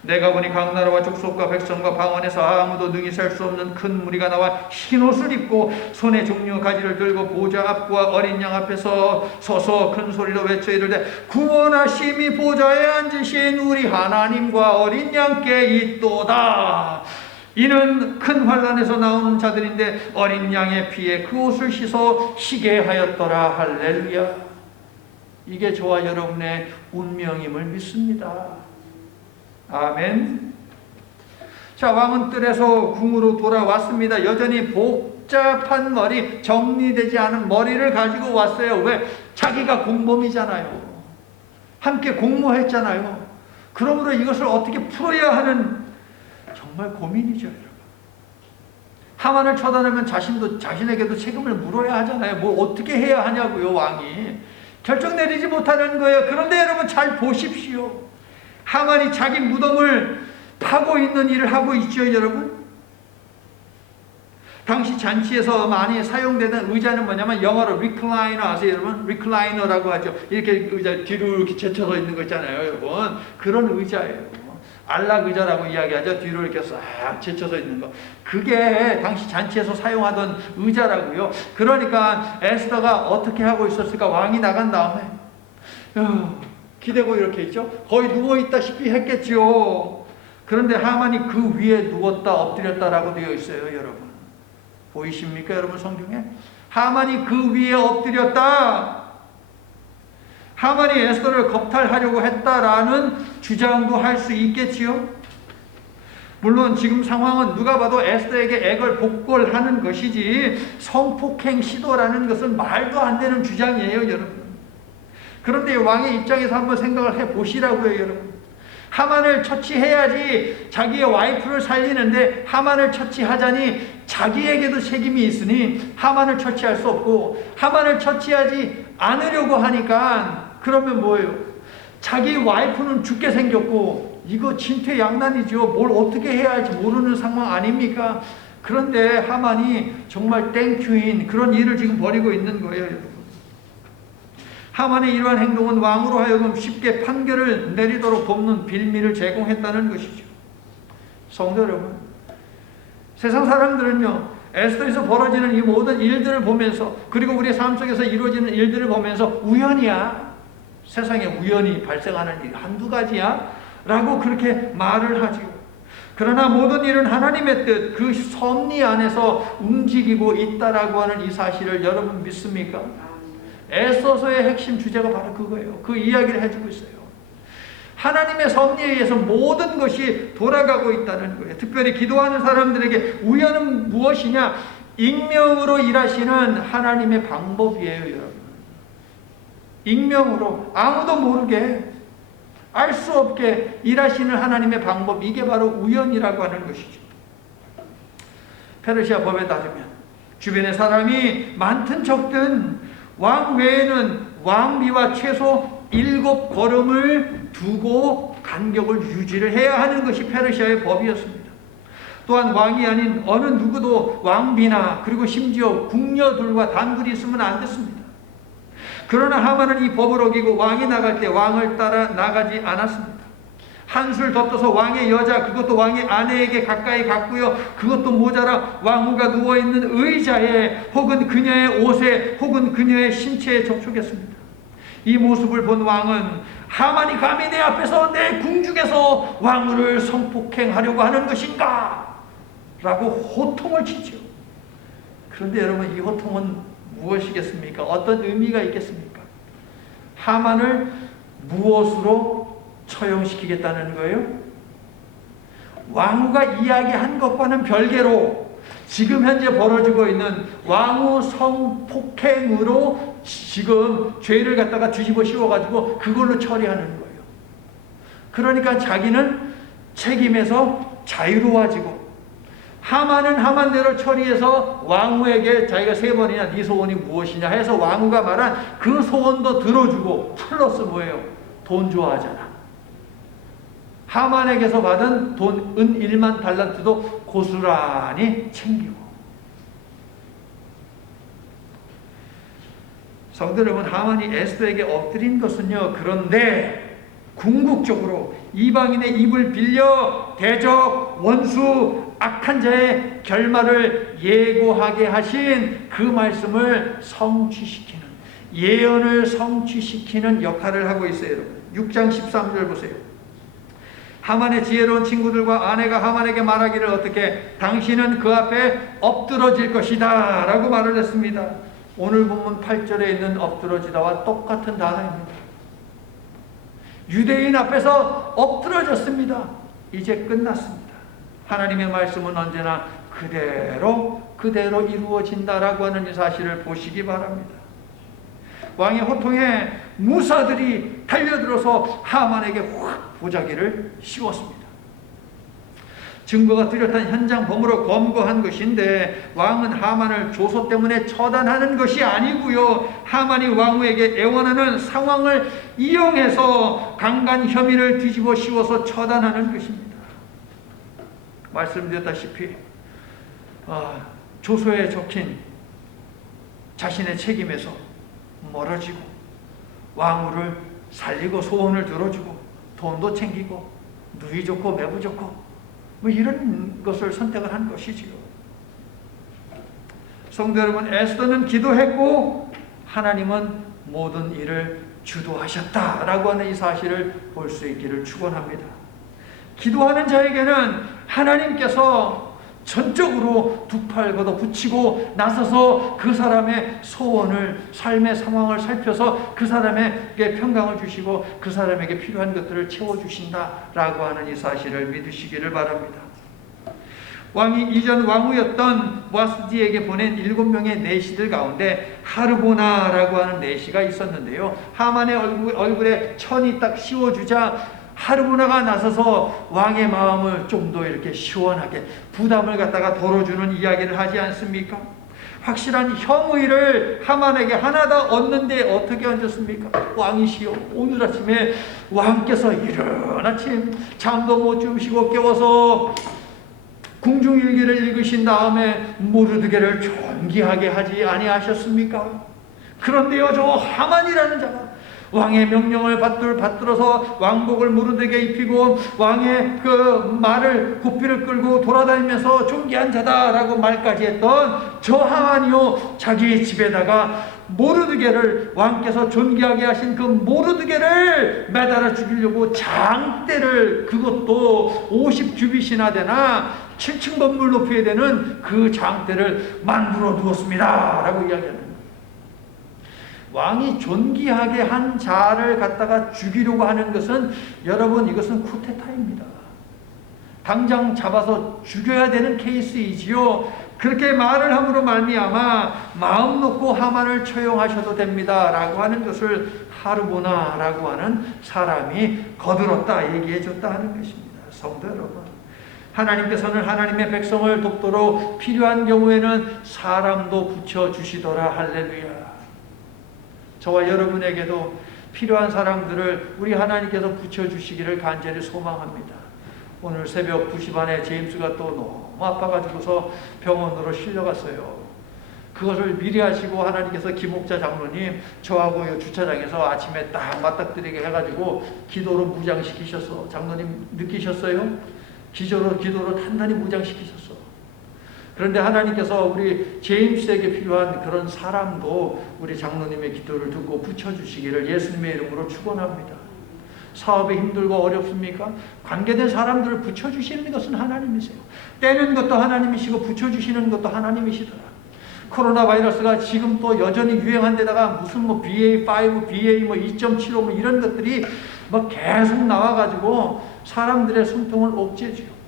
내가 보니 각 나라와 족속과 백성과 방언에서 아무도 능히 셀 수 없는 큰 무리가 나와 흰옷을 입고 손에 종려 가지를 들고 보좌 앞과 어린 양 앞에서 서서 큰 소리로 외쳐 이르되, 구원하심이 보좌에 앉으신 우리 하나님과 어린 양께 있도다. 이는 큰 환난에서 나오는 자들인데 어린 양의 피에 그 옷을 씻어 희게 하였더라. 할렐루야. 이게 저와 여러분의 운명임을 믿습니다. 아멘. 자, 왕은 뜰에서 궁으로 돌아왔습니다. 여전히 복잡한 머리, 정리되지 않은 머리를 가지고 왔어요. 왜? 자기가 공범이잖아요. 함께 공모했잖아요. 그러므로 이것을 어떻게 풀어야 하는 정말 고민이죠, 여러분. 하만을 처단하면 자신에게도 책임을 물어야 하잖아요. 뭐 어떻게 해야 하냐고요, 왕이. 결정 내리지 못하는 거예요. 그런데 여러분 잘 보십시오. 하만이 자기 무덤을 파고 있는 일을 하고 있죠, 여러분. 당시 잔치에서 많이 사용되는 의자는 뭐냐면, 영어로 recliner 아세요, 여러분? recliner라고 하죠. 이렇게 의자 뒤로 이렇게 제쳐서 있는 거 있잖아요, 여러분. 그런 의자예요. 안락의자라고 이야기하죠. 뒤로 이렇게 싹 제쳐서 있는 거. 그게 당시 잔치에서 사용하던 의자라고요. 그러니까 에스더가 어떻게 하고 있었을까? 왕이 나간 다음에 기대고 이렇게 있죠. 거의 누워있다시피 했겠지요. 그런데 하만이 그 위에 누웠다 엎드렸다라고 되어 있어요. 여러분 보이십니까? 여러분 성경에 하만이 그 위에 엎드렸다. 하만이 에스더를 겁탈하려고 했다라는 주장도 할 수 있겠지요. 물론 지금 상황은 누가 봐도 에스더에게 액을 복골하는 것이지 성폭행 시도라는 것은 말도 안 되는 주장이에요. 여러분 그런데 왕의 입장에서 한번 생각을 해보시라고요. 여러분 하만을 처치해야지 자기의 와이프를 살리는데 하만을 처치하자니 자기에게도 책임이 있으니 하만을 처치할 수 없고 하만을 처치하지 않으려고 하니까 그러면 뭐예요? 자기 와이프는 죽게 생겼고 이거 진퇴양난이죠. 뭘 어떻게 해야 할지 모르는 상황 아닙니까? 그런데 하만이 정말 땡큐인 그런 일을 지금 벌이고 있는 거예요. 여러분 하만의 이러한 행동은 왕으로 하여금 쉽게 판결을 내리도록 돕는 빌미를 제공했다는 것이죠. 성도 여러분 세상 사람들은요 에스더에서 벌어지는 이 모든 일들을 보면서 그리고 우리의 삶 속에서 이루어지는 일들을 보면서 우연이야. 세상에 우연히 발생하는 일 한두 가지야 라고 그렇게 말을 하지요. 그러나 모든 일은 하나님의 뜻 그 섭리 안에서 움직이고 있다라고 하는 이 사실을 여러분 믿습니까? 에스더서의 핵심 주제가 바로 그거예요. 그 이야기를 해주고 있어요. 하나님의 섭리에 의해서 모든 것이 돌아가고 있다는 거예요. 특별히 기도하는 사람들에게 우연은 무엇이냐? 익명으로 일하시는 하나님의 방법이에요. 여러분 익명으로 아무도 모르게 알 수 없게 일하시는 하나님의 방법 이게 바로 우연이라고 하는 것이죠. 페르시아 법에 따르면 주변에 사람이 많든 적든 왕 외에는 왕비와 최소 7걸음을 두고 간격을 유지를 해야 하는 것이 페르시아의 법이었습니다. 또한 왕이 아닌 어느 누구도 왕비나 그리고 심지어 궁녀들과 단둘이 있으면 안 됐습니다. 그러나 하만은 이 법을 어기고 왕이 나갈 때 왕을 따라 나가지 않았습니다. 한술 더 떠서 왕의 여자 그것도 왕의 아내에게 가까이 갔고요. 그것도 모자라 왕후가 누워있는 의자에 혹은 그녀의 옷에 혹은 그녀의 신체에 접촉했습니다. 이 모습을 본 왕은 하만이 감히 내 앞에서 내 궁중에서 왕후를 성폭행하려고 하는 것인가? 라고 호통을 치죠. 그런데 여러분 이 호통은 무엇이겠습니까? 어떤 의미가 있겠습니까? 하만을 무엇으로 처형시키겠다는 거예요? 왕후가 이야기한 것과는 별개로 지금 현재 벌어지고 있는 왕후 성폭행으로 지금 죄를 갖다가 뒤집어 씌워가지고 그걸로 처리하는 거예요. 그러니까 자기는 책임에서 자유로워지고 하만은 하만대로 처리해서 왕후에게 자기가 3번이나 네 소원이 무엇이냐 해서 왕후가 말한 그 소원도 들어주고 플러스 뭐예요? 돈 좋아하잖아. 하만에게서 받은 돈 은 1만 달란트도 고스란히 챙기고. 성도 여러분 하만이 에스더에게 엎드린 것은요 그런데 궁극적으로 이방인의 입을 빌려 대적 원수 악한 자의 결말을 예고하게 하신 그 말씀을 성취시키는 예언을 성취시키는 역할을 하고 있어요. 여러분 6장 13절 보세요. 하만의 지혜로운 친구들과 아내가 하만에게 말하기를 어떻게 당신은 그 앞에 엎드러질 것이다 라고 말을 했습니다. 오늘 본문 8절에 있는 엎드러지다와 똑같은 단어입니다. 유대인 앞에서 엎드러졌습니다. 이제 끝났습니다. 하나님의 말씀은 언제나 그대로 이루어진다라고 하는 이 사실을 보시기 바랍니다. 왕의 호통에 무사들이 달려들어서 하만에게 확 보자기를 씌웠습니다. 증거가 뚜렷한 현장 범으로 검거한 것인데 왕은 하만을 조소 때문에 처단하는 것이 아니고요. 하만이 왕후에게 애원하는 상황을 이용해서 강간 혐의를 뒤집어 씌워서 처단하는 것입니다. 말씀드렸다시피 조소에 적힌 자신의 책임에서 멀어지고 왕후를 살리고 소원을 들어주고 돈도 챙기고 누이 좋고 매부 좋고 뭐 이런 것을 선택을 한 것이지요. 성도 여러분, 에스더는 기도했고 하나님은 모든 일을 주도하셨다라고 하는 이 사실을 볼 수 있기를 축원합니다. 기도하는 자에게는 하나님께서 전적으로 두 팔 걷어 붙이고 나서서 그 사람의 소원을, 삶의 상황을 살펴서 그 사람에게 평강을 주시고 그 사람에게 필요한 것들을 채워주신다라고 하는 이 사실을 믿으시기를 바랍니다. 왕이 이전 왕후였던 와스디에게 보낸 7명의 내시들 가운데 하르보나라고 하는 내시가 있었는데요. 하만의 얼굴에 천이 딱 씌워주자 하르보나가 나서서 왕의 마음을 좀 더 이렇게 시원하게 부담을 갖다가 덜어주는 이야기를 하지 않습니까? 확실한 형의를 하만에게 하나다 얻는데 어떻게 얹었습니까? 왕이시여, 오늘 아침에 왕께서 이른 아침 잠도 못 주무시고 깨워서 궁중일기를 읽으신 다음에 모르드게를 존귀하게 하지 아니하셨습니까? 그런데요, 저 하만이라는 자가 왕의 명령을 받들어서 왕복을 모르드게 입히고 왕의 그 말을 고삐를 끌고 돌아다니면서 존귀한 자다라고 말까지 했던 저 하만이요, 자기 집에다가 모르드게를, 왕께서 존귀하게 하신 그 모르드게를 매달아 죽이려고 장대를, 그것도 50규빗이나 되나 7층 건물 높이에 되는 그 장대를 만들어 두었습니다 라고 이야기합니다. 왕이 존귀하게 한 자를 갖다가 죽이려고 하는 것은, 여러분, 이것은 쿠데타입니다. 당장 잡아서 죽여야 되는 케이스이지요. 그렇게 말을 함으로 말미암아 마음 놓고 하만을 처형하셔도 됩니다 라고 하는 것을 하르보나라고 하는 사람이 거들었다, 얘기해 줬다 하는 것입니다. 성도 여러분, 하나님께서는 하나님의 백성을 돕도록 필요한 경우에는 사람도 붙여주시더라. 할렐루야. 저와 여러분에게도 필요한 사람들을 우리 하나님께서 붙여주시기를 간절히 소망합니다. 오늘 새벽 2시 반에 제임스가 또 너무 아파가지고서 병원으로 실려갔어요. 그것을 미리 하시고 하나님께서 김옥자 장로님 저하고 이 주차장에서 아침에 딱 맞닥뜨리게 해가지고 기도로 무장시키셨어. 장로님 느끼셨어요? 기도로 단단히 무장시키셨어. 그런데 하나님께서 우리 제임스에게 필요한 그런 사람도 우리 장로님의 기도를 듣고 붙여주시기를 예수님의 이름으로 축원합니다. 사업이 힘들고 어렵습니까? 관계된 사람들을 붙여주시는 것은 하나님이세요. 떼는 것도 하나님이시고 붙여주시는 것도 하나님이시더라. 코로나 바이러스가 지금 또 여전히 유행한 데다가 무슨 뭐 BA5, BA 뭐 2.75 뭐 이런 것들이 뭐 계속 나와가지고 사람들의 숨통을 옥죄지요.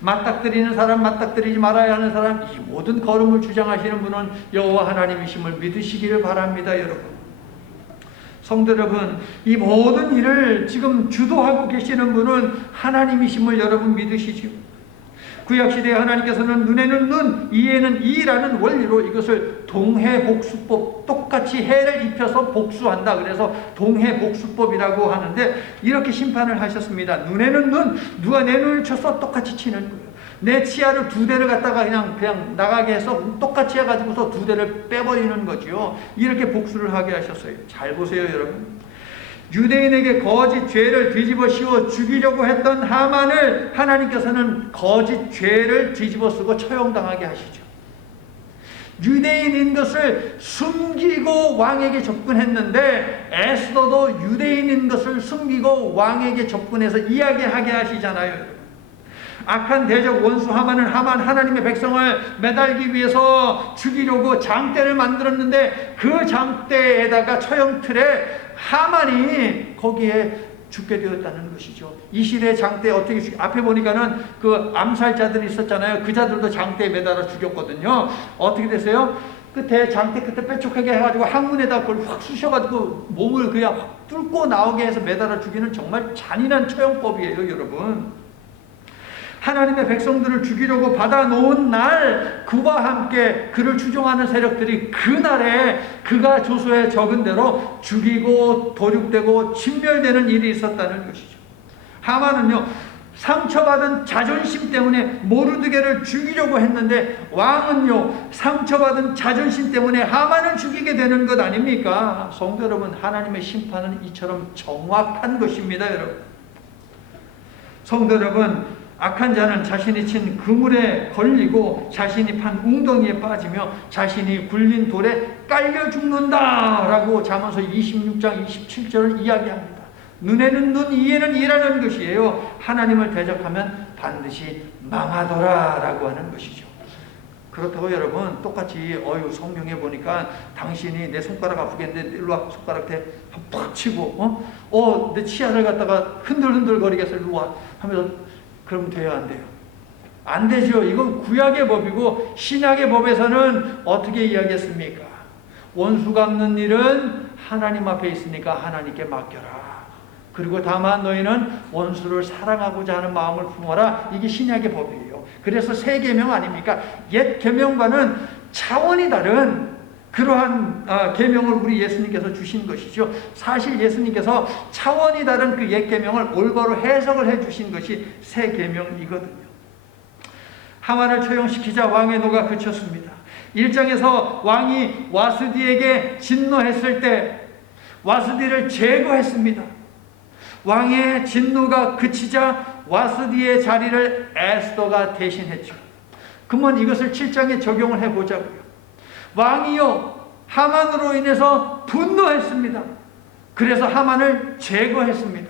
맞닥뜨리는 사람, 맞닥뜨리지 말아야 하는 사람, 이 모든 걸음을 주장하시는 분은 여호와 하나님이심을 믿으시기를 바랍니다. 여러분, 성도 여러분, 이 모든 일을 지금 주도하고 계시는 분은 하나님이심을 여러분 믿으시지요. 구약시대에 하나님께서는 눈에는 눈, 이에는 이라는 원리로 이것을 동해복수법, 똑같이 해를 입혀서 복수한다. 그래서 동해복수법이라고 하는데 이렇게 심판을 하셨습니다. 눈에는 눈, 누가 내 눈을 쳐서 똑같이 치는 거예요. 내 치아를 2대를 갖다가 그냥 나가게 해서 똑같이 해가지고서 2대를 빼버리는 거지요. 이렇게 복수를 하게 하셨어요. 잘 보세요, 여러분. 유대인에게 거짓 죄를 뒤집어 씌워 죽이려고 했던 하만을 하나님께서는 거짓 죄를 뒤집어 쓰고 처형당하게 하시죠. 유대인인 것을 숨기고 왕에게 접근했는데 에스더도 유대인인 것을 숨기고 왕에게 접근해서 이야기하게 하시잖아요. 악한 대적 원수 하만은 하나님의 백성을 매달기 위해서 죽이려고 장대를 만들었는데 그 장대에다가 처형틀에 하만이 거기에 죽게 되었다는 것이죠. 이 시대의 장대에 어떻게 앞에 보니까는 그 암살자들이 있었잖아요. 그 자들도 장대에 매달아 죽였거든요. 어떻게 됐어요? 끝에 장대 끝에 뾰족하게 해가지고 항문에다 그걸 확 쑤셔가지고 몸을 그냥 확 뚫고 나오게 해서 매달아 죽이는 정말 잔인한 처형법이에요, 여러분. 하나님의 백성들을 죽이려고 받아놓은 날, 그와 함께 그를 추종하는 세력들이 그날에 그가 조서에 적은 대로 죽이고 도륙되고 진멸되는 일이 있었다는 것이죠. 하만은요, 상처받은 자존심 때문에 모르드게를 죽이려고 했는데 왕은요, 상처받은 자존심 때문에 하만을 죽이게 되는 것 아닙니까? 성도 여러분, 하나님의 심판은 이처럼 정확한 것입니다, 여러분. 성도 여러분, 악한 자는 자신이 친 그물에 걸리고 자신이 판 웅덩이에 빠지며 자신이 굴린 돌에 깔려 죽는다라고 잠언서 26장 27절을 이야기합니다. 눈에는 눈, 이에는 이라는 것이에요. 하나님을 대적하면 반드시 망하더라라고 하는 것이죠. 그렇다고 여러분, 똑같이 성경에 보니까 당신이 내 손가락 아프겠는데 일로 와, 손가락 팍 치고 내 치아를 갖다가 흔들흔들 거리겠어, 일로 와 하면서, 그러면 돼요, 안 돼요? 안 되죠. 이건 구약의 법이고 신약의 법에서는 어떻게 이야기했습니까? 원수 갚는 일은 하나님 앞에 있으니까 하나님께 맡겨라. 그리고 다만 너희는 원수를 사랑하고자 하는 마음을 품어라. 이게 신약의 법이에요. 그래서 새 계명 아닙니까? 옛 계명과는 차원이 다른 그러한 계명을 우리 예수님께서 주신 것이죠. 사실 예수님께서 차원이 다른 그 옛 계명을 올바로 해석을 해 주신 것이 새 계명이거든요. 하만을 처형시키자 왕의 노가 그쳤습니다. 1장에서 왕이 와스디에게 진노했을 때 와스디를 제거했습니다. 왕의 진노가 그치자 와스디의 자리를 에스더가 대신했죠. 그러면 이것을 7장에 적용을 해보자고요. 왕이요, 하만으로 인해서 분노했습니다. 그래서 하만을 제거했습니다.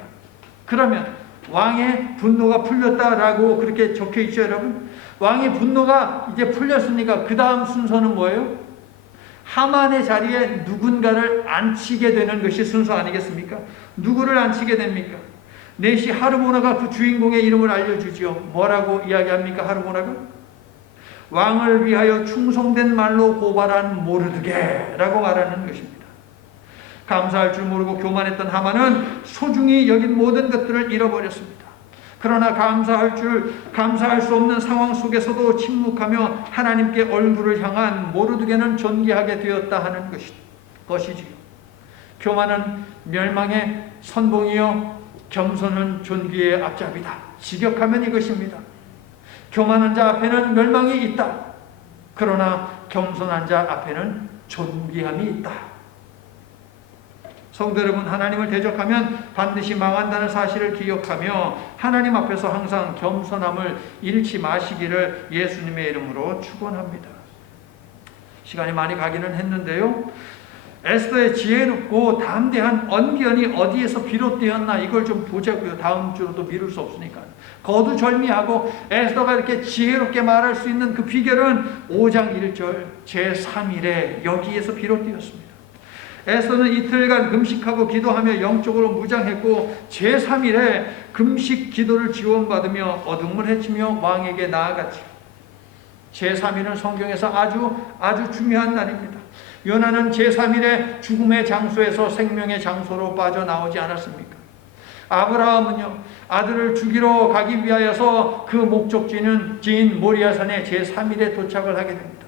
그러면 왕의 분노가 풀렸다라고 그렇게 적혀 있죠, 여러분? 왕의 분노가 이제 풀렸으니까 그 다음 순서는 뭐예요? 하만의 자리에 누군가를 앉히게 되는 것이 순서 아니겠습니까? 누구를 앉히게 됩니까? 넷이 하르보나가 그 주인공의 이름을 알려주지요. 뭐라고 이야기합니까, 하르보나가? 왕을 위하여 충성된 말로 고발한 모르드게라고 말하는 것입니다. 감사할 줄 모르고 교만했던 하만은 소중히 여긴 모든 것들을 잃어버렸습니다. 그러나 감사할 수 없는 상황 속에서도 침묵하며 하나님께 얼굴을 향한 모르드게는 존귀하게 되었다 하는 것이지요. 교만은 멸망의 선봉이요, 겸손은 존귀의 앞잡이다. 직역하면 이것입니다. 교만한 자 앞에는 멸망이 있다. 그러나 겸손한 자 앞에는 존귀함이 있다. 성도 여러분, 하나님을 대적하면 반드시 망한다는 사실을 기억하며 하나님 앞에서 항상 겸손함을 잃지 마시기를 예수님의 이름으로 축원합니다. 시간이 많이 가기는 했는데요, 에스더의 지혜롭고 담대한 언변이 어디에서 비롯되었나 이걸 좀 보자고요. 다음 주로 또 미룰 수 없으니까. 거두절미하고 에스더가 이렇게 지혜롭게 말할 수 있는 그 비결은 5장 1절 제3일에 여기에서 비롯되었습니다. 에스더는 이틀간 금식하고 기도하며 영적으로 무장했고 제3일에 금식 기도를 지원받으며 어둠을 헤치며 왕에게 나아갔지. 제3일은 성경에서 아주 중요한 날입니다. 요나는 제3일에 죽음의 장소에서 생명의 장소로 빠져나오지 않았습니까? 아브라함은요, 아들을 죽이러 가기 위하여서 그 목적지인 모리아산에 제3일에 도착을 하게 됩니다.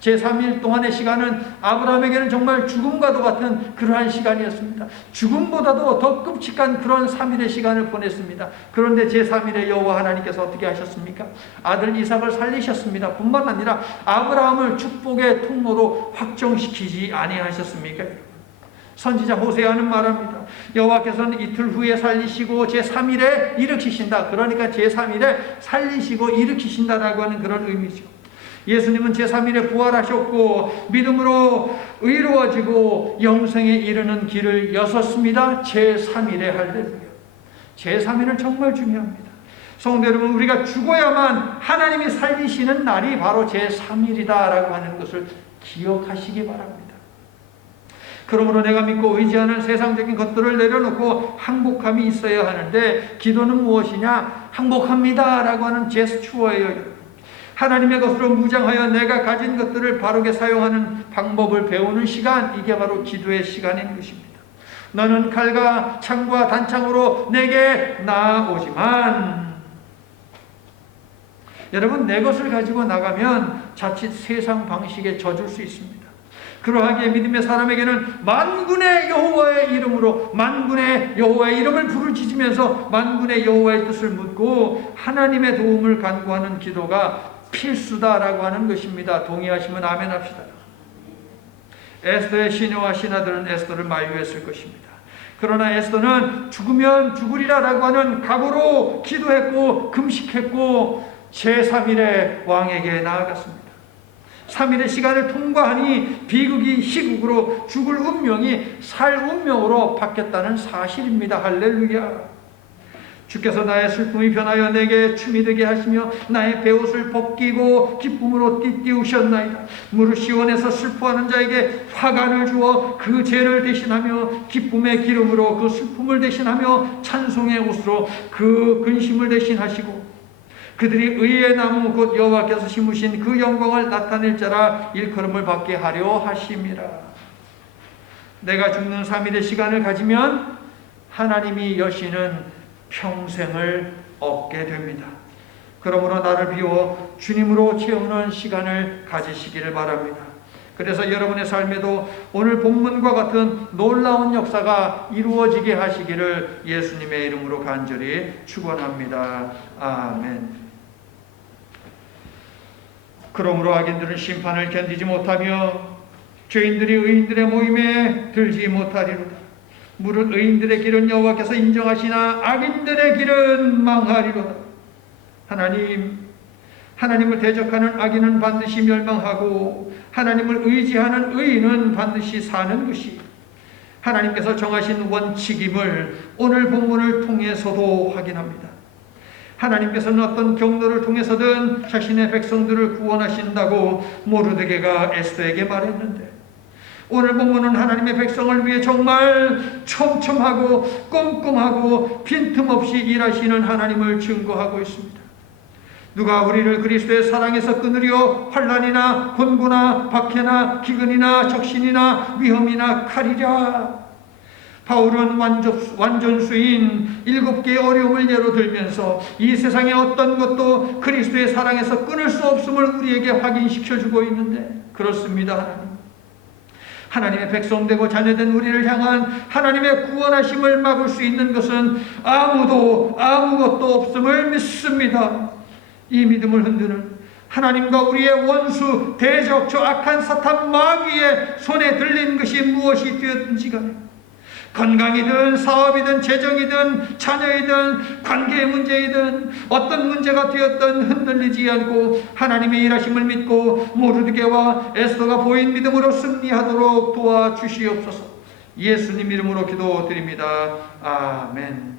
제3일 동안의 시간은 아브라함에게는 정말 죽음과도 같은 그러한 시간이었습니다. 죽음보다도 더 끔찍한 그런 3일의 시간을 보냈습니다. 그런데 제3일에 여호와 하나님께서 어떻게 하셨습니까? 아들 이삭을 살리셨습니다. 뿐만 아니라 아브라함을 축복의 통로로 확정시키지 아니하셨습니까? 선지자 호세아는 말합니다. 여호와께서는 이틀 후에 살리시고 제3일에 일으키신다. 그러니까 제3일에 살리시고 일으키신다라고 하는 그런 의미죠. 예수님은 제3일에 부활하셨고 믿음으로 의로워지고 영생에 이르는 길을 여섰습니다. 제3일에 할렐루야. 제3일은 정말 중요합니다. 성도 여러분, 우리가 죽어야만 하나님이 살리시는 날이 바로 제3일이다라고 하는 것을 기억하시기 바랍니다. 그러므로 내가 믿고 의지하는 세상적인 것들을 내려놓고 항복함이 있어야 하는데, 기도는 무엇이냐? 항복합니다라고 하는 제스처예요. 하나님의 것으로 무장하여 내가 가진 것들을 바르게 사용하는 방법을 배우는 시간, 이게 바로 기도의 시간인 것입니다. 너는 칼과 창과 단창으로 내게 나아오지만, 여러분, 내 것을 가지고 나가면 자칫 세상 방식에 젖을 수 있습니다. 그러하기에 믿음의 사람에게는 만군의 여호와의 이름으로 만군의 여호와의 이름을 부르짖으면서 만군의 여호와의 뜻을 묻고 하나님의 도움을 간구하는 기도가 필수다라고 하는 것입니다. 동의하시면 아멘 합시다. 에스더의 시녀와 신하들은 에스더를 만류했을 것입니다. 그러나 에스더는 죽으면 죽으리라라고 하는 각오로 기도했고 금식했고 제3일에 왕에게 나아갔습니다. 3일의 시간을 통과하니 비극이 희극으로 죽을 운명이 살 운명으로 바뀌었다는 사실입니다. 할렐루야. 주께서 나의 슬픔이 변하여 내게 춤이 되게 하시며 나의 베옷을 벗기고 기쁨으로 띠띠우셨나이다. 무릇 시온에서 슬퍼하는 자에게 화관을 주어 그 죄를 대신하며 기쁨의 기름으로 그 슬픔을 대신하며 찬송의 옷으로 그 근심을 대신하시고 그들이 의의 나무 곧 여호와께서 심으신 그 영광을 나타낼 자라 일컬음을 받게 하려 하심이라. 내가 죽는 3일의 시간을 가지면 하나님이 여시는 평생을 얻게 됩니다. 그러므로 나를 비워 주님으로 채우는 시간을 가지시기를 바랍니다. 그래서 여러분의 삶에도 오늘 본문과 같은 놀라운 역사가 이루어지게 하시기를 예수님의 이름으로 간절히 축원합니다. 아멘. 그러므로 악인들은 심판을 견디지 못하며 죄인들이 의인들의 모임에 들지 못하리로다. 무릇 의인들의 길은 여호와께서 인정하시나 악인들의 길은 망하리로다. 하나님을 대적하는 악인은 반드시 멸망하고 하나님을 의지하는 의인은 반드시 사는 것이 하나님께서 정하신 원칙임을 오늘 본문을 통해서도 확인합니다. 하나님께서는 어떤 경로를 통해서든 자신의 백성들을 구원하신다고 모르드게가 에스더에게 말했는데 오늘 본문은 하나님의 백성을 위해 정말 촘촘하고 꼼꼼하고 빈틈없이 일하시는 하나님을 증거하고 있습니다. 누가 우리를 그리스도의 사랑에서 끊으려 환난이나 곤고나 박해나 기근이나 적신이나 위험이나 칼이랴. 바울은 완전수인 7개의 어려움을 예로 들면서 이 세상의 어떤 것도 그리스도의 사랑에서 끊을 수 없음을 우리에게 확인시켜주고 있는데 그렇습니다. 하나님의 백성되고 자녀된 우리를 향한 하나님의 구원하심을 막을 수 있는 것은 아무것도 없음을 믿습니다. 이 믿음을 흔드는 하나님과 우리의 원수 대적 저 악한 사탄 마귀의 손에 들린 것이 무엇이 되었든지 간에 건강이든 사업이든 재정이든 자녀이든 관계의 문제이든 어떤 문제가 되었든 흔들리지 않고 하나님의 일하심을 믿고 모르드게와 에스더가 보인 믿음으로 승리하도록 도와주시옵소서. 예수님 이름으로 기도드립니다. 아멘.